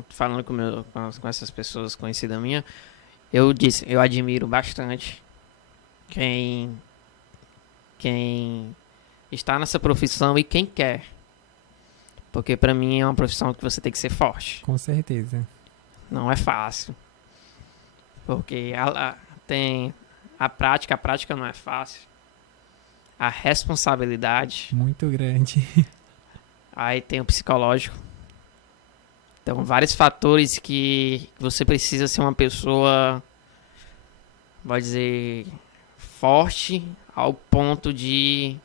Falando com essas pessoas conhecidas minhas, eu disse, eu admiro bastante quem está nessa profissão e quem quer. Porque pra mim é uma profissão que você tem que ser forte. Com certeza. Não é fácil. Porque tem a prática não é fácil. A responsabilidade. Muito grande. Aí tem o psicológico. Então, vários fatores que você precisa ser uma pessoa, pode dizer, forte ao ponto de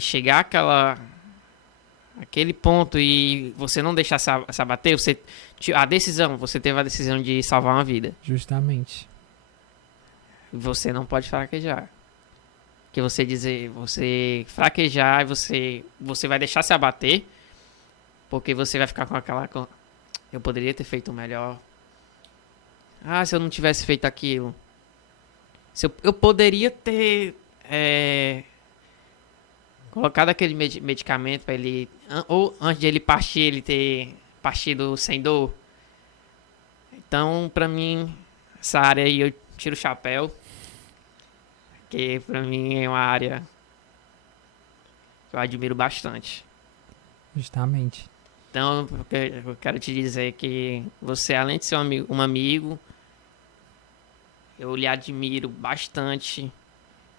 chegar aquele ponto e você não deixar se abater. Você teve a decisão de salvar uma vida. Justamente. Você não pode fraquejar. Que você fraquejar e você vai deixar se abater, porque você vai ficar com eu poderia ter feito melhor. Ah, se eu não tivesse feito aquilo. Eu poderia ter colocado aquele medicamento para ele, ou antes de ele partir, ele ter partido sem dor. Então, pra mim, essa área aí eu tiro o chapéu, que pra mim é uma área que eu admiro bastante. Justamente. Então, eu quero te dizer que você, além de ser um amigo, eu lhe admiro bastante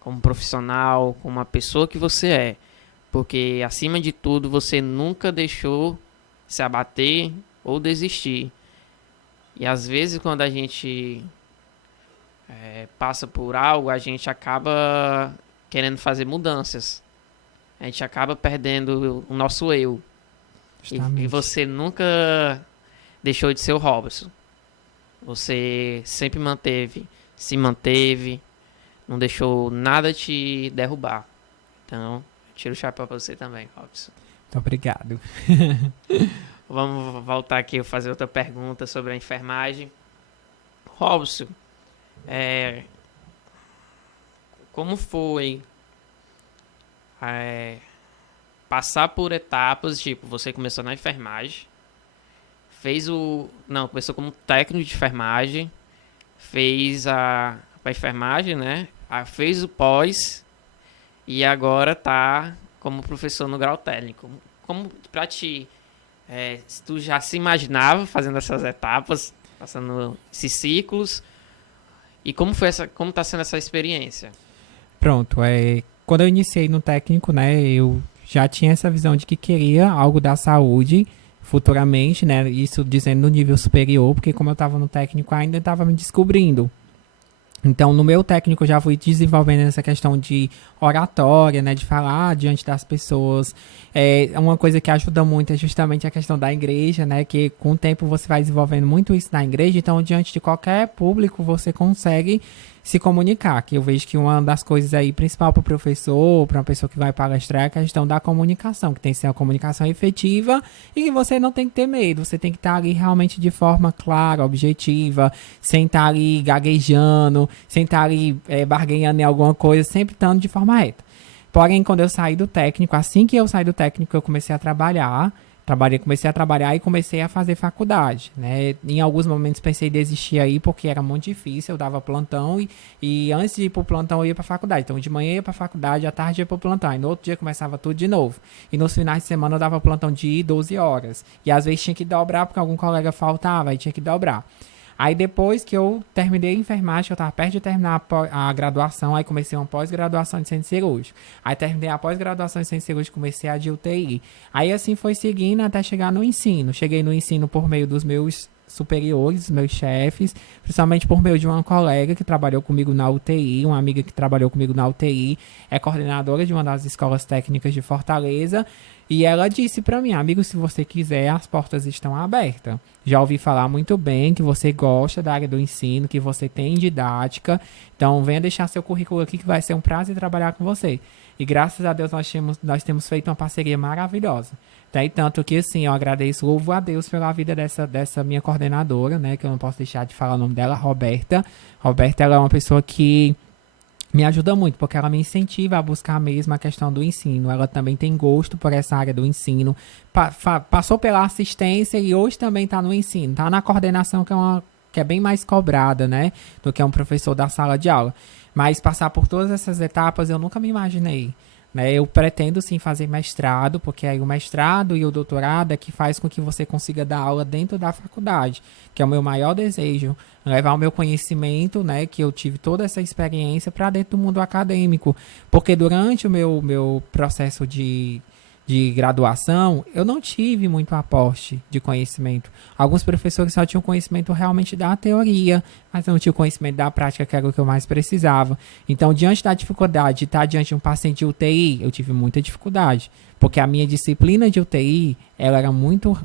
como profissional, como uma pessoa que você é. Porque, acima de tudo, você nunca deixou se abater ou desistir. E, às vezes, quando a gente passa por algo, a gente acaba querendo fazer mudanças. A gente acaba perdendo o nosso eu. E você nunca deixou de ser o Robson. Você sempre se manteve, não deixou nada te derrubar. Então, tiro o chapéu pra você também, Robson. Muito obrigado. Vamos voltar aqui e fazer outra pergunta sobre a enfermagem. Robson, como foi passar por etapas, tipo, você começou na enfermagem, começou como técnico de enfermagem, fez a enfermagem, né? Fez o pós e agora tá como professor no grau técnico. Como pra ti, se tu já se imaginava fazendo essas etapas, passando esses ciclos, e como tá sendo essa experiência? Pronto, quando eu iniciei no técnico, né, eu já tinha essa visão de que queria algo da saúde futuramente, né, isso dizendo no nível superior, porque como eu estava no técnico ainda estava me descobrindo. Então, no meu técnico, eu já fui desenvolvendo essa questão de oratória, né, de falar diante das pessoas. Uma coisa que ajuda muito é justamente a questão da igreja, né, que com o tempo você vai desenvolvendo muito isso na igreja, então, diante de qualquer público, você consegue se comunicar, que eu vejo que uma das coisas aí principal para o professor, para uma pessoa que vai palestrar, é a questão da comunicação, que tem que ser uma comunicação efetiva e que você não tem que ter medo, você tem que estar ali realmente de forma clara, objetiva, sem estar ali gaguejando, sem estar ali barganhando em alguma coisa, sempre estando de forma reta. Porém, quando eu saí do técnico, assim que eu saí do técnico, eu comecei a trabalhar. Comecei a trabalhar e comecei a fazer faculdade, né? Em alguns momentos pensei em desistir aí porque era muito difícil, eu dava plantão e antes de ir pro plantão eu ia pra faculdade. Então de manhã eu ia pra faculdade, à tarde eu ia pro plantão. E no outro dia começava tudo de novo. E nos finais de semana eu dava plantão de 12 horas. E às vezes tinha que dobrar porque algum colega faltava, aí tinha que dobrar. Aí depois que eu terminei a enfermagem, eu estava perto de terminar a graduação, aí comecei uma pós-graduação de centro cirúrgico. Aí terminei a pós-graduação de centro cirúrgico, comecei a de UTI. Aí assim foi seguindo até chegar no ensino. Cheguei no ensino por meio dos meus superiores, meus chefes, principalmente por meio de uma colega que trabalhou comigo na UTI, uma amiga que trabalhou comigo na UTI, é coordenadora de uma das escolas técnicas de Fortaleza, e ela disse para mim, amigo, se você quiser, as portas estão abertas. Já ouvi falar muito bem que você gosta da área do ensino, que você tem didática, então venha deixar seu currículo aqui que vai ser um prazer trabalhar com você. E graças a Deus nós temos feito uma parceria maravilhosa. Tá? E tanto que, assim, eu agradeço, louvo a Deus pela vida dessa minha coordenadora, né? Que eu não posso deixar de falar o nome dela, Roberta. Roberta, ela é uma pessoa que me ajuda muito, porque ela me incentiva a buscar mesmo a questão do ensino. Ela também tem gosto por essa área do ensino. Passou pela assistência e hoje também está no ensino. Está na coordenação, que é bem mais cobrada, né? Do que um professor da sala de aula. Mas passar por todas essas etapas eu nunca me imaginei. Né? Eu pretendo sim fazer mestrado, porque aí o mestrado e o doutorado é que faz com que você consiga dar aula dentro da faculdade, que é o meu maior desejo, levar o meu conhecimento, né, que eu tive toda essa experiência para dentro do mundo acadêmico, porque durante o meu processo de graduação, eu não tive muito aporte de conhecimento. Alguns professores só tinham conhecimento realmente da teoria, mas eu não tinha conhecimento da prática, que era o que eu mais precisava. Então, diante da dificuldade de estar diante de um paciente de UTI, eu tive muita dificuldade, porque a minha disciplina de UTI, ela era muito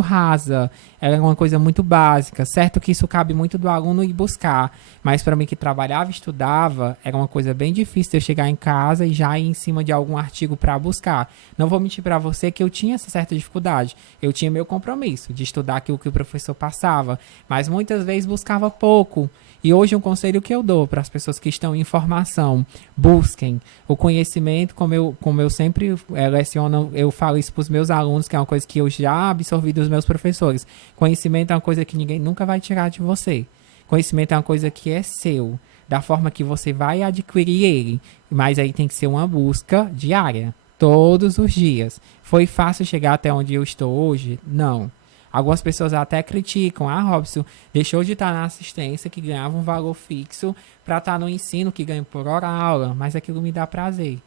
rasa, ela era uma coisa muito básica, certo que isso cabe muito do aluno ir buscar, mas para mim que trabalhava e estudava, era uma coisa bem difícil eu chegar em casa e já ir em cima de algum artigo para buscar. Não vou mentir para você que eu tinha essa certa dificuldade, eu tinha meu compromisso de estudar aquilo que o professor passava, mas muitas vezes buscava pouco. E hoje um conselho que eu dou para as pessoas que estão em formação, busquem o conhecimento, como eu sempre leciono, eu falo isso para os meus alunos, que é uma coisa que eu já absorvi dos meus professores. Conhecimento é uma coisa que ninguém nunca vai tirar de você. Conhecimento é uma coisa que é seu, da forma que você vai adquirir ele. Mas aí tem que ser uma busca diária, todos os dias. Foi fácil chegar até onde eu estou hoje? Não. Algumas pessoas até criticam, Robson deixou de estar na assistência, que ganhava um valor fixo, para estar no ensino, que ganha por hora aula, mas aquilo me dá prazer.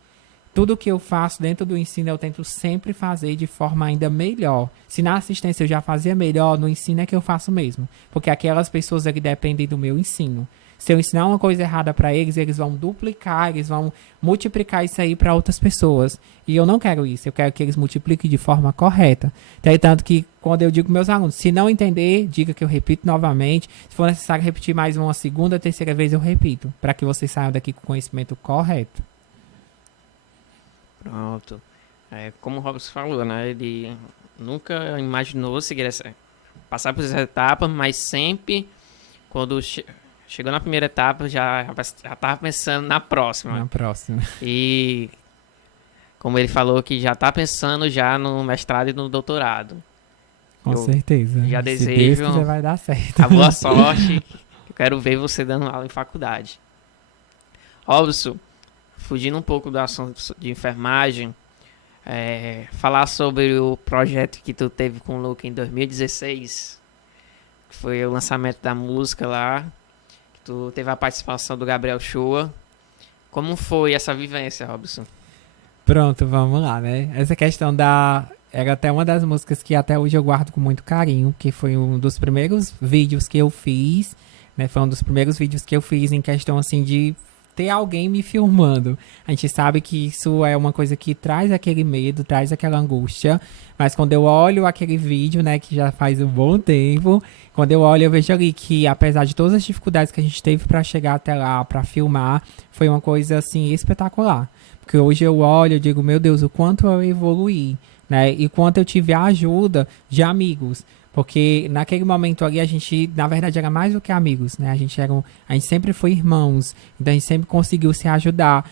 Tudo que eu faço dentro do ensino, eu tento sempre fazer de forma ainda melhor. Se na assistência eu já fazia melhor, no ensino é que eu faço mesmo. Porque aquelas pessoas que dependem do meu ensino. Se eu ensinar uma coisa errada para eles, eles vão duplicar, eles vão multiplicar isso aí para outras pessoas. E eu não quero isso, eu quero que eles multipliquem de forma correta. Tanto que, quando eu digo para meus alunos, se não entender, diga que eu repito novamente. Se for necessário repetir mais uma segunda, terceira vez, eu repito, para que vocês saiam daqui com o conhecimento correto. Pronto. Como o Robson falou, né? Ele nunca imaginou passar por essa etapa, mas sempre, quando chegou na primeira etapa, já estava pensando na próxima. Na próxima. E como ele falou que já tá pensando já no mestrado e no doutorado. Com certeza. Já Se desejo Deus quiser, vai dar certo. a boa sorte. Eu quero ver você dando aula em faculdade. Robson, fugindo um pouco do assunto de enfermagem, falar sobre o projeto que tu teve com o Luca em 2016, que foi o lançamento da música lá, que tu teve a participação do Gabriel Shoa. Como foi essa vivência, Robson? Pronto, vamos lá, né? Essa questão era até uma das músicas que até hoje eu guardo com muito carinho, porque foi um dos primeiros vídeos que eu fiz, né? Foi um dos primeiros vídeos que eu fiz em questão, assim, de ter alguém me filmando. A gente sabe que isso é uma coisa que traz aquele medo, traz aquela angústia, mas quando eu olho aquele vídeo, né, que já faz um bom tempo, quando eu olho eu vejo ali que apesar de todas as dificuldades que a gente teve para chegar até lá, para filmar, foi uma coisa, assim, espetacular. Porque hoje eu olho e digo, meu Deus, o quanto eu evoluí, né? E quanto eu tive a ajuda de amigos. Porque naquele momento ali a gente, na verdade, era mais do que amigos, né? A gente sempre foi irmãos, então a gente sempre conseguiu se ajudar.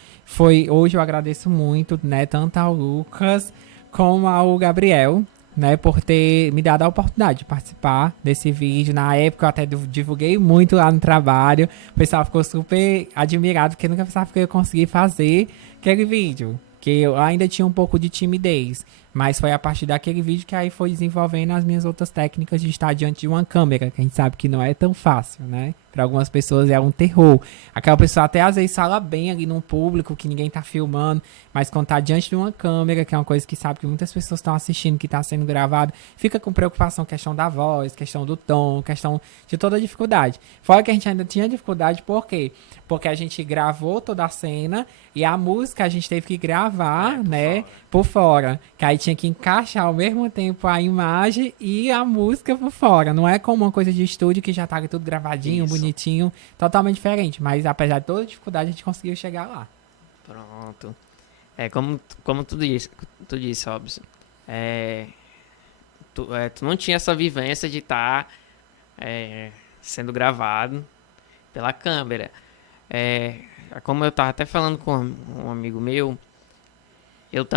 Hoje eu agradeço muito, né? Tanto ao Lucas como ao Gabriel, né? Por ter me dado a oportunidade de participar desse vídeo. Na época eu até divulguei muito lá no trabalho. O pessoal ficou super admirado, porque nunca pensava que eu ia conseguir fazer aquele vídeo. Que eu ainda tinha um pouco de timidez. Mas foi a partir daquele vídeo que aí foi desenvolvendo as minhas outras técnicas de estar diante de uma câmera, que a gente sabe que não é tão fácil, né? Para algumas pessoas é um terror. Aquela pessoa até às vezes fala bem ali num público que ninguém tá filmando, mas quando tá diante de uma câmera, que é uma coisa que sabe que muitas pessoas estão assistindo, que tá sendo gravado, fica com preocupação, questão da voz, questão do tom, questão de toda a dificuldade. Fora que a gente ainda tinha dificuldade, por quê? Porque a gente gravou toda a cena e a música a gente teve que gravar, né, por fora. Que aí tinha que encaixar ao mesmo tempo a imagem e a música por fora. Não é como uma coisa de estúdio que já tá tudo gravadinho, Isso. bonitinho, totalmente diferente. Mas apesar de toda a dificuldade, a gente conseguiu chegar lá. Pronto. Como tu disse, Robson. Tu não tinha essa vivência de estar sendo gravado pela câmera. Como eu tava até falando com um amigo meu, eu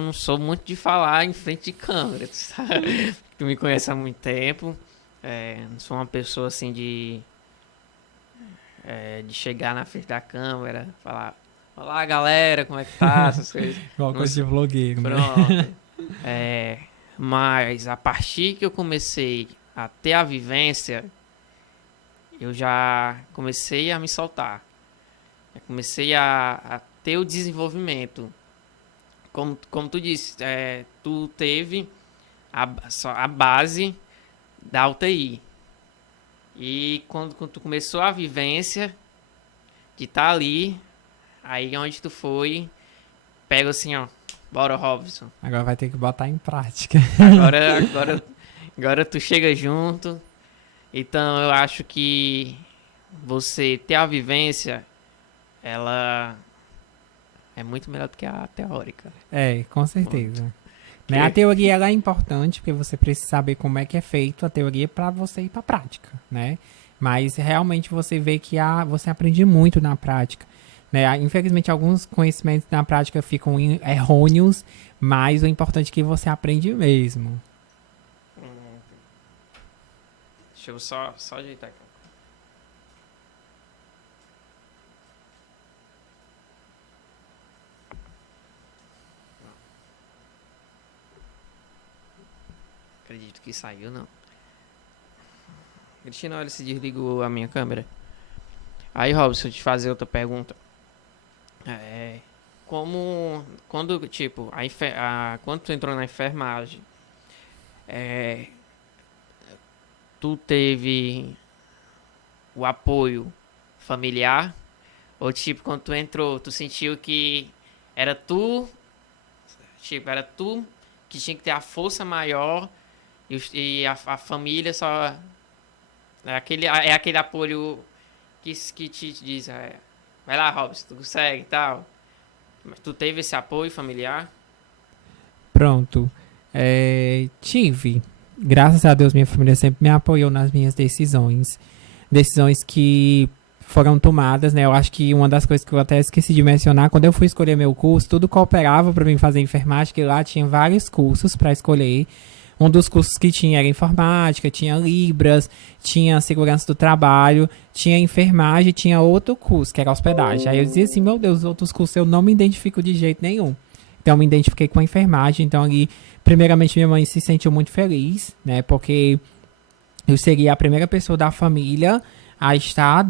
não sou muito de falar em frente de câmera, tu sabe? Tu me conhece há muito tempo. Não sou uma pessoa assim de chegar na frente da câmera, falar: olá galera, como é que tá? Essas coisas. Igual Não coisa de sou- vlogueiro, né? Pronto. Mas a partir que eu comecei a ter a vivência, eu já comecei a me soltar. Já comecei a ter o desenvolvimento. Como tu disse, tu teve a base da UTI. E quando tu começou a vivência de estar ali, aí onde tu foi, pega assim, ó, bora Robson. Agora vai ter que botar em prática. Agora tu chega junto. Então eu acho que você ter a vivência, ela é muito melhor do que a teórica. Com certeza. Né? A teoria ela é importante, porque você precisa saber como é que é feito a teoria para você ir para a prática, né? Mas realmente você vê que você aprende muito na prática. Né? Infelizmente, alguns conhecimentos na prática ficam errôneos, mas o importante é que você aprende mesmo. Deixa eu só ajeitar aqui. Acredito que saiu, não. Cristina, olha se desligou a minha câmera. Aí, Robson, eu te fazer outra pergunta. Quando tu entrou na enfermagem, tu teve o apoio familiar? Ou, tipo, quando tu entrou, tu sentiu que era tu que tinha que ter a força maior e a família só... É aquele apoio que te diz, vai lá, Robson, tu consegue e tal. Mas tu teve esse apoio familiar? Pronto. Tive. Graças a Deus, minha família sempre me apoiou nas minhas decisões. Decisões que foram tomadas, né? Eu acho que uma das coisas que eu até esqueci de mencionar, quando eu fui escolher meu curso, tudo cooperava para mim fazer enfermagem, que lá tinha vários cursos para escolher. Um dos cursos que tinha era informática, tinha Libras, tinha segurança do trabalho, tinha enfermagem, tinha outro curso, que era hospedagem. Aí eu dizia assim, meu Deus, os outros cursos eu não me identifico de jeito nenhum. Então eu me identifiquei com a enfermagem. Então ali, primeiramente, minha mãe se sentiu muito feliz, né? Porque eu seria a primeira pessoa da família a estar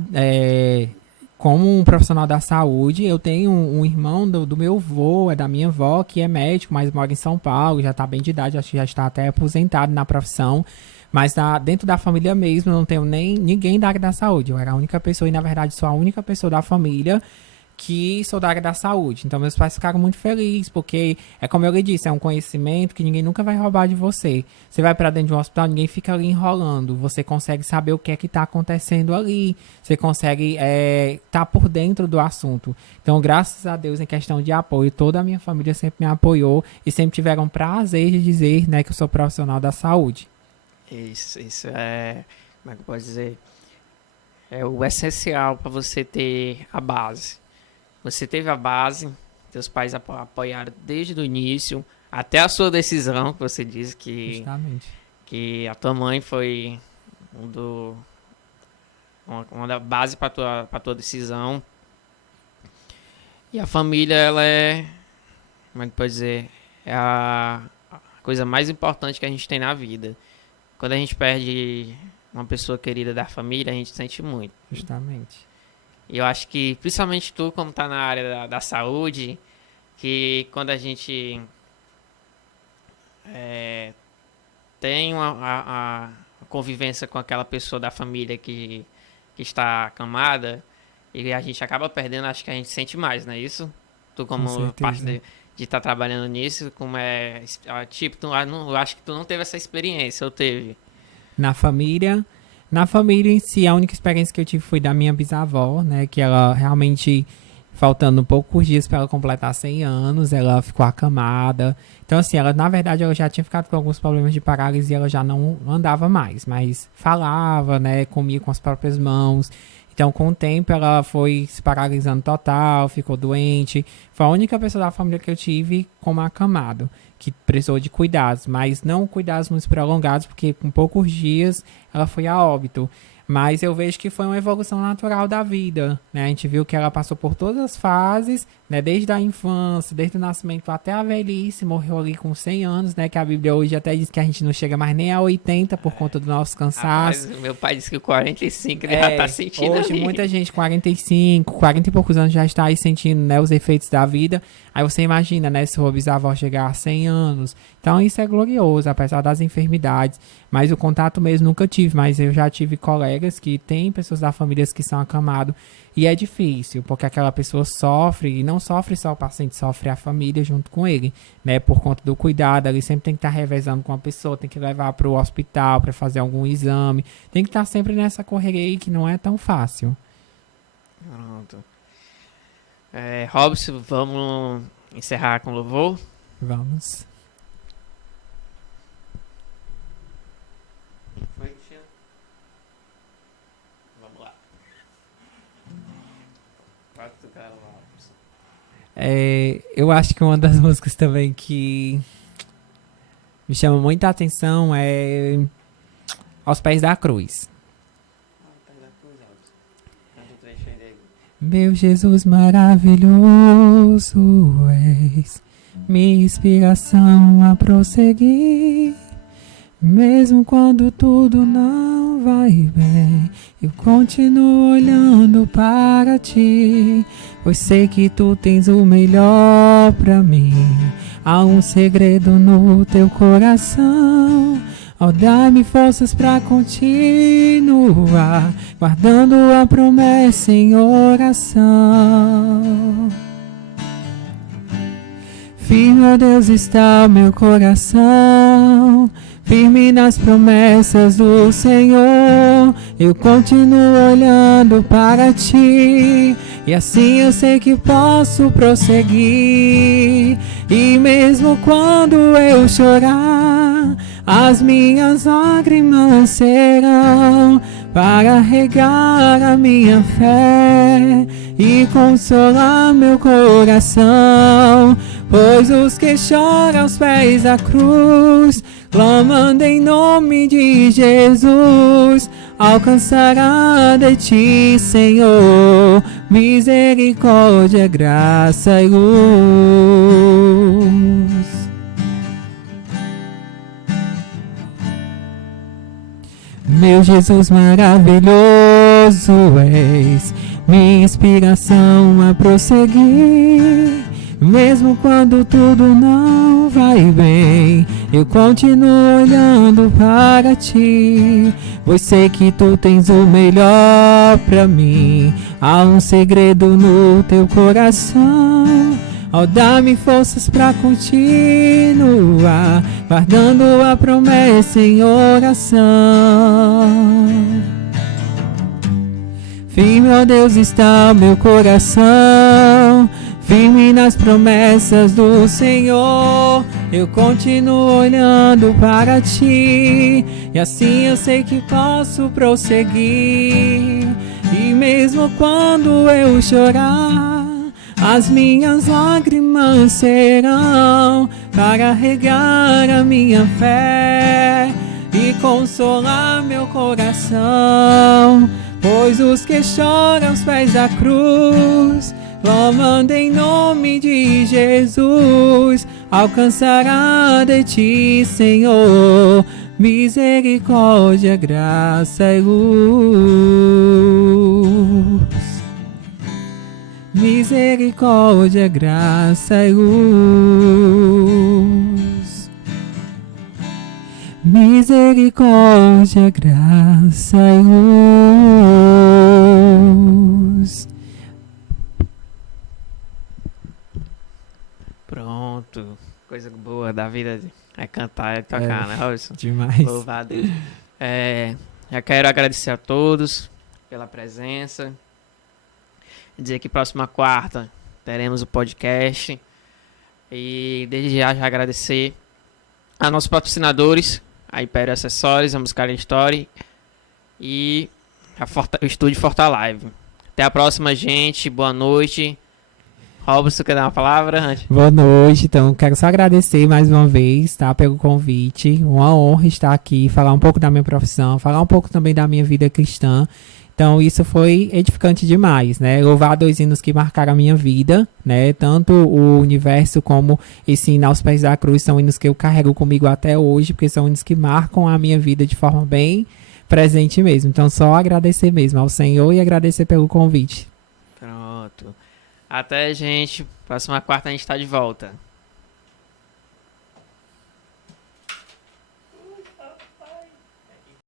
como um profissional da saúde. Eu tenho um irmão do meu avô, é da minha avó, que é médico, mas mora em São Paulo, já está bem de idade, acho que já está até aposentado na profissão. Mas dentro da família mesmo, eu não tenho nem ninguém da área da saúde. Eu era a única pessoa, e na verdade sou a única pessoa da família que sou da área da saúde. Então meus pais ficaram muito felizes, porque é como eu lhe disse, é um conhecimento que ninguém nunca vai roubar de você. Você vai para dentro de um hospital, ninguém fica ali enrolando. Você consegue saber o que é que está acontecendo ali. Você consegue estar por dentro do assunto. Então, graças a Deus, em questão de apoio, toda a minha família sempre me apoiou e sempre tiveram prazer de dizer, né, que eu sou profissional da saúde. Isso é, como é que eu posso dizer? É o essencial para você ter a base. Você teve a base, teus pais apoiaram desde o início, até a sua decisão, que você disse que a tua mãe foi uma da base para tua decisão. E a família, ela é, como é que pode dizer, é a coisa mais importante que a gente tem na vida. Quando a gente perde uma pessoa querida da família, a gente sente muito. Justamente. E eu acho que, principalmente tu, como tá na área da saúde, que quando a gente tem a convivência com aquela pessoa da família que está acamada, e a gente acaba perdendo, acho que a gente sente mais, não é isso? Tu, como parte de estar trabalhando nisso, como tipo, eu acho que tu não teve essa experiência, ou teve? Na família em si, a única experiência que eu tive foi da minha bisavó, né? Que ela realmente, faltando poucos dias para ela completar 100 anos, ela ficou acamada. Então, assim, ela, na verdade, ela já tinha ficado com alguns problemas de paralisia, ela já não andava mais, mas falava, né? Comia com as próprias mãos. Então, com o tempo, ela foi se paralisando total, ficou doente. Foi a única pessoa da família que eu tive como acamado, que precisou de cuidados, mas não cuidados muito prolongados, porque com poucos dias ela foi a óbito. Mas eu vejo que foi uma evolução natural da vida, né? A gente viu que ela passou por todas as fases, né? Desde a infância, desde o nascimento até a velhice, morreu ali com 100 anos, né? Que a Bíblia hoje até diz que a gente não chega mais nem a 80 por conta do nosso cansaço. Rapaz, meu pai disse que 45 ele já tá sentindo hoje ali. Muita gente, 45, 40 e poucos anos já está aí sentindo, né, os efeitos da vida. Aí você imagina, né, se o bisavó chegar a 100 anos. Então isso é glorioso, apesar das enfermidades. Mas o contato mesmo nunca tive, mas eu já tive colegas que têm pessoas da família que são acamados. E é difícil, porque aquela pessoa sofre, e não sofre só o paciente, sofre a família junto com ele, né? Por conta do cuidado, ele sempre tem que estar revezando com a pessoa, tem que levar para o hospital para fazer algum exame, tem que estar sempre nessa correria aí que não é tão fácil. Pronto. Robson, vamos encerrar com louvor? Vamos. Vamos lá. Eu acho que uma das músicas também que me chama muita atenção é Aos Pés da Cruz. Meu Jesus maravilhoso és, minha inspiração a prosseguir. Mesmo quando tudo não vai bem, eu continuo olhando para ti, pois sei que tu tens o melhor pra mim. Há um segredo no teu coração, ó, dá-me forças pra continuar, guardando a promessa em oração. Firme, ó Deus, está o meu coração, firme nas promessas do Senhor. Eu continuo olhando para ti, e assim eu sei que posso prosseguir. E mesmo quando eu chorar, As minhas lágrimas serão para regar a minha fé e consolar meu coração. Pois os que choram aos pés da cruz, clamando em nome de Jesus, alcançará de ti, Senhor, misericórdia, graça e luz. Meu Jesus maravilhoso és, minha inspiração a prosseguir. Mesmo quando tudo não vai bem, eu continuo olhando para ti, pois sei que tu tens o melhor pra mim. Há um segredo no teu coração, ó, dá-me forças pra continuar, guardando a promessa em oração. Firme, ó Deus, está o meu coração, firme nas promessas do Senhor. Eu continuo olhando para ti, e assim eu sei que posso prosseguir. E mesmo quando eu chorar, as minhas lágrimas serão para regar a minha fé e consolar meu coração. Pois os que choram aos pés da cruz, clamando em nome de Jesus, alcançará de ti, Senhor, misericórdia, graça e luz. Misericórdia, graça e luz. Misericórdia, graça e luz. Pronto. Coisa boa da vida é cantar e tocar, né, Robson? Demais. Louvado. Já quero agradecer a todos pela presença. Dizer que próxima quarta teremos o podcast. E desde já agradecer a nossos patrocinadores, a Império Acessórios, a Musical Story e o Estúdio Fortalive. Até a próxima, gente. Boa noite. Robson, quer dar uma palavra antes? Boa noite. Então, quero só agradecer mais uma vez, tá, pelo convite. Uma honra estar aqui, falar um pouco da minha profissão, falar um pouco também da minha vida cristã. Então, isso foi edificante demais, né? Louvar 2 hinos que marcaram a minha vida, né? Tanto o Universo como esse hino Aos Pés da Cruz são hinos que eu carrego comigo até hoje, porque são hinos que marcam a minha vida de forma bem presente mesmo. Então, só agradecer mesmo ao Senhor e agradecer pelo convite. Pronto. Até, gente. Próxima quarta a gente tá de volta.